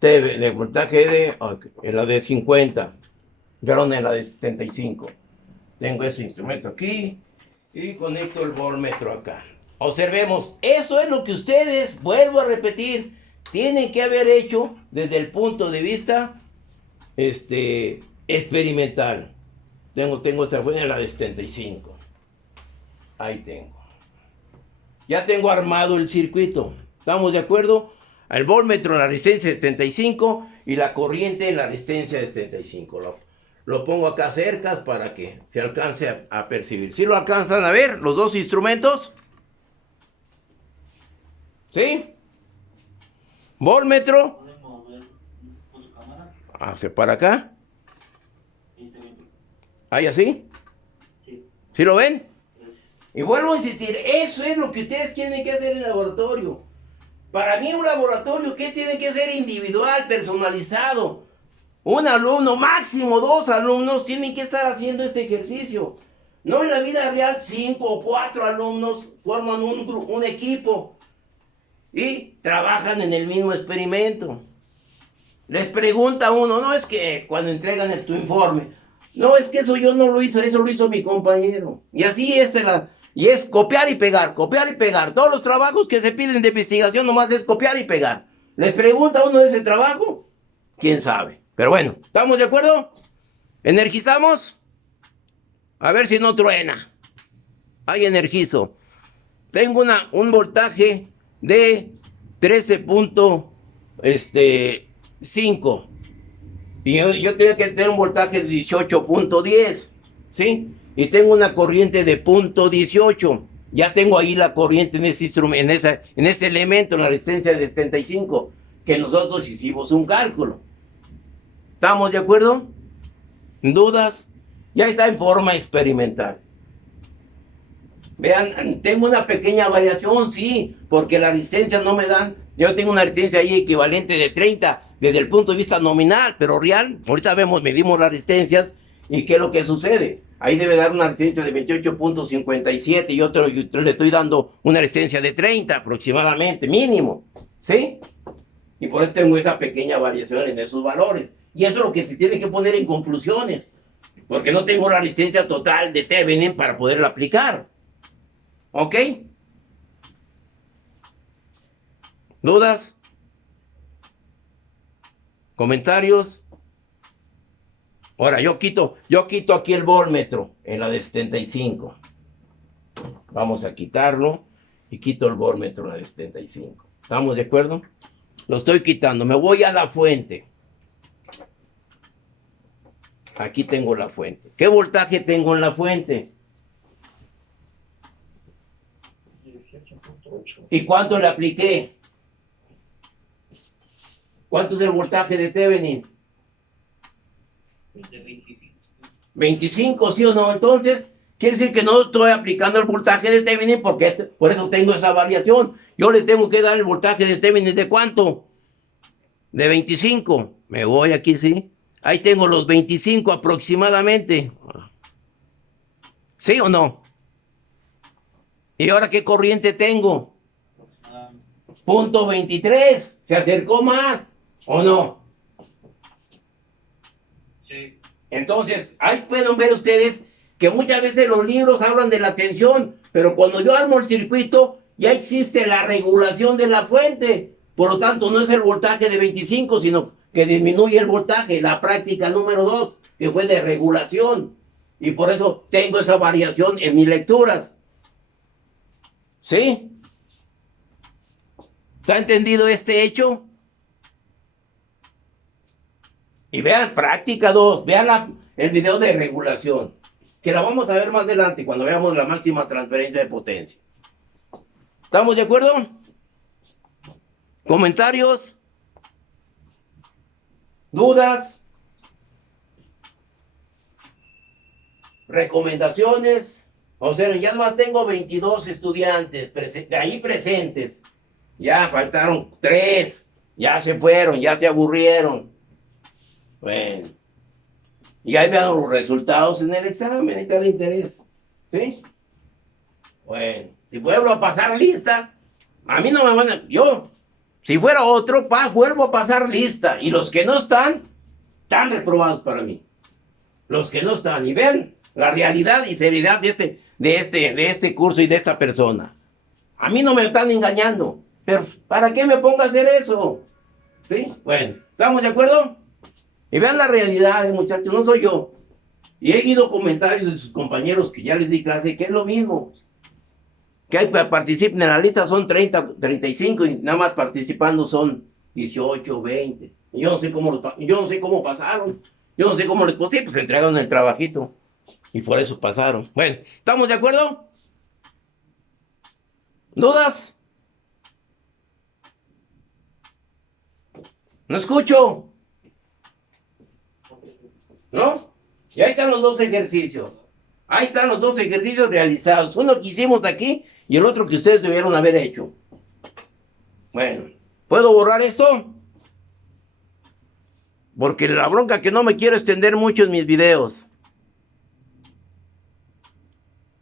en la de 50, perdón, en la de 75. Tengo ese instrumento aquí y conecto el voltmetro acá. Observemos, eso es lo que ustedes, vuelvo a repetir, tienen que haber hecho desde el punto de vista experimental. Tengo otra fuente en la de 75. Ahí tengo. Ya tengo armado el circuito. ¿Estamos de acuerdo? El voltmetro en la resistencia de 75 y la corriente en la resistencia de 75. Lo pongo acá cerca para que se alcance a percibir. ¿Sí lo alcanzan a ver los dos instrumentos? ¿Sí? Voltmetro. ¿Podemos ver con su cámara? Hacia para acá. Este ven. ¿Ahí así? Sí, ¿Sí lo ven? gracias. Y vuelvo a insistir, eso es lo que ustedes tienen que hacer en el laboratorio. Para mí un laboratorio, ¿qué tiene que ser? Individual, personalizado. Un alumno, máximo 2 alumnos, tienen que estar haciendo este ejercicio. No en la vida real, 5 o 4 alumnos forman un equipo y trabajan en el mismo experimento. Les pregunta uno, no es que cuando entregan tu informe, no es que eso yo no lo hice, eso lo hizo mi compañero. Y así es y es copiar y pegar, copiar y pegar. Todos los trabajos que se piden de investigación nomás es copiar y pegar. Les pregunta uno de ese trabajo, ¿quién sabe? Pero bueno, ¿estamos de acuerdo? ¿Energizamos? A ver si no truena. Ahí energizo. Tengo un voltaje de 13.5. Y yo tengo que tener un voltaje de 18.10. ¿Sí? Y tengo una corriente de 0.18. Ya tengo ahí la corriente en ese instrumento, en ese elemento, la resistencia de 75, que nosotros hicimos un cálculo. ¿Estamos de acuerdo? ¿Dudas? Ya está en forma experimental. Vean, tengo una pequeña variación, sí, porque la resistencia no me dan. Yo tengo una resistencia ahí equivalente de 30 desde el punto de vista nominal, pero real. Ahorita medimos las resistencias y qué es lo que sucede. Ahí debe dar una resistencia de 28.57 y otro le estoy dando una resistencia de 30 aproximadamente, mínimo. ¿Sí? Y por eso tengo esa pequeña variación en esos valores. Y eso es lo que se tiene que poner en conclusiones. Porque no tengo la resistencia total de Thevenin para poderla aplicar. ¿Ok? ¿Dudas? ¿Comentarios? Ahora, yo quito aquí el voltmetro en la de 75. Vamos a quitarlo y quito el voltmetro en la de 75. ¿Estamos de acuerdo? Lo estoy quitando. Me voy a la fuente. Aquí tengo la fuente. ¿Qué voltaje tengo en la fuente? 18.8. ¿Y cuánto le apliqué? ¿Cuánto es el voltaje de Thevenin? 25, ¿sí o no? Entonces, quiere decir que no estoy aplicando el voltaje de Thevenin porque por eso tengo esa variación. Yo le tengo que dar el voltaje de Thevenin ¿de cuánto? De 25. Me voy aquí, ¿sí? Ahí tengo los 25 aproximadamente. ¿Sí o no? ¿Y ahora qué corriente tengo? Punto 23. ¿Se acercó más o no? Sí. Entonces, ahí pueden ver ustedes que muchas veces los libros hablan de la tensión, pero cuando yo armo el circuito, ya existe la regulación de la fuente. Por lo tanto, no es el voltaje de 25, sino que disminuye el voltaje, la práctica número 2, que fue de regulación. Y por eso tengo esa variación en mis lecturas. ¿Sí? ¿Está entendido este hecho? Y vean práctica 2, vean el video de regulación, que la vamos a ver más adelante cuando veamos la máxima transferencia de potencia. ¿Estamos de acuerdo? ¿Comentarios? ¿Dudas? ¿Recomendaciones? O sea, ya nomás tengo 22 estudiantes ahí presentes. Ya faltaron 3. Ya se fueron, ya se aburrieron. Bueno. Y ahí vean los resultados en el examen, ahí está el interés. ¿Sí? Bueno. Si vuelvo a pasar lista, a mí no me van a... Yo, si fuera otro, vuelvo a pasar lista. Y los que no están reprobados para mí. Los que no están. Y ven la realidad y seriedad de este curso y de esta persona. A mí no me están engañando. Pero, ¿para qué me pongo a hacer eso? ¿Sí? Bueno, ¿estamos de acuerdo? Y vean la realidad, muchachos, no soy yo. Y he oído comentarios de sus compañeros que ya les di clase, que es lo mismo. Que hay que participen en la lista son 30, 35 y nada más participando son 18, 20. Y yo no sé cómo pasaron. Yo no sé cómo les puse, pues entregaron el trabajito. Y por eso pasaron. Bueno, ¿estamos de acuerdo? ¿Dudas? No escucho. ¿No? Y ahí están los 2 ejercicios. Ahí están los 2 ejercicios realizados. Uno que hicimos aquí y el otro que ustedes debieron haber hecho. Bueno, ¿puedo borrar esto? Porque la bronca que no me quiero extender mucho en mis videos.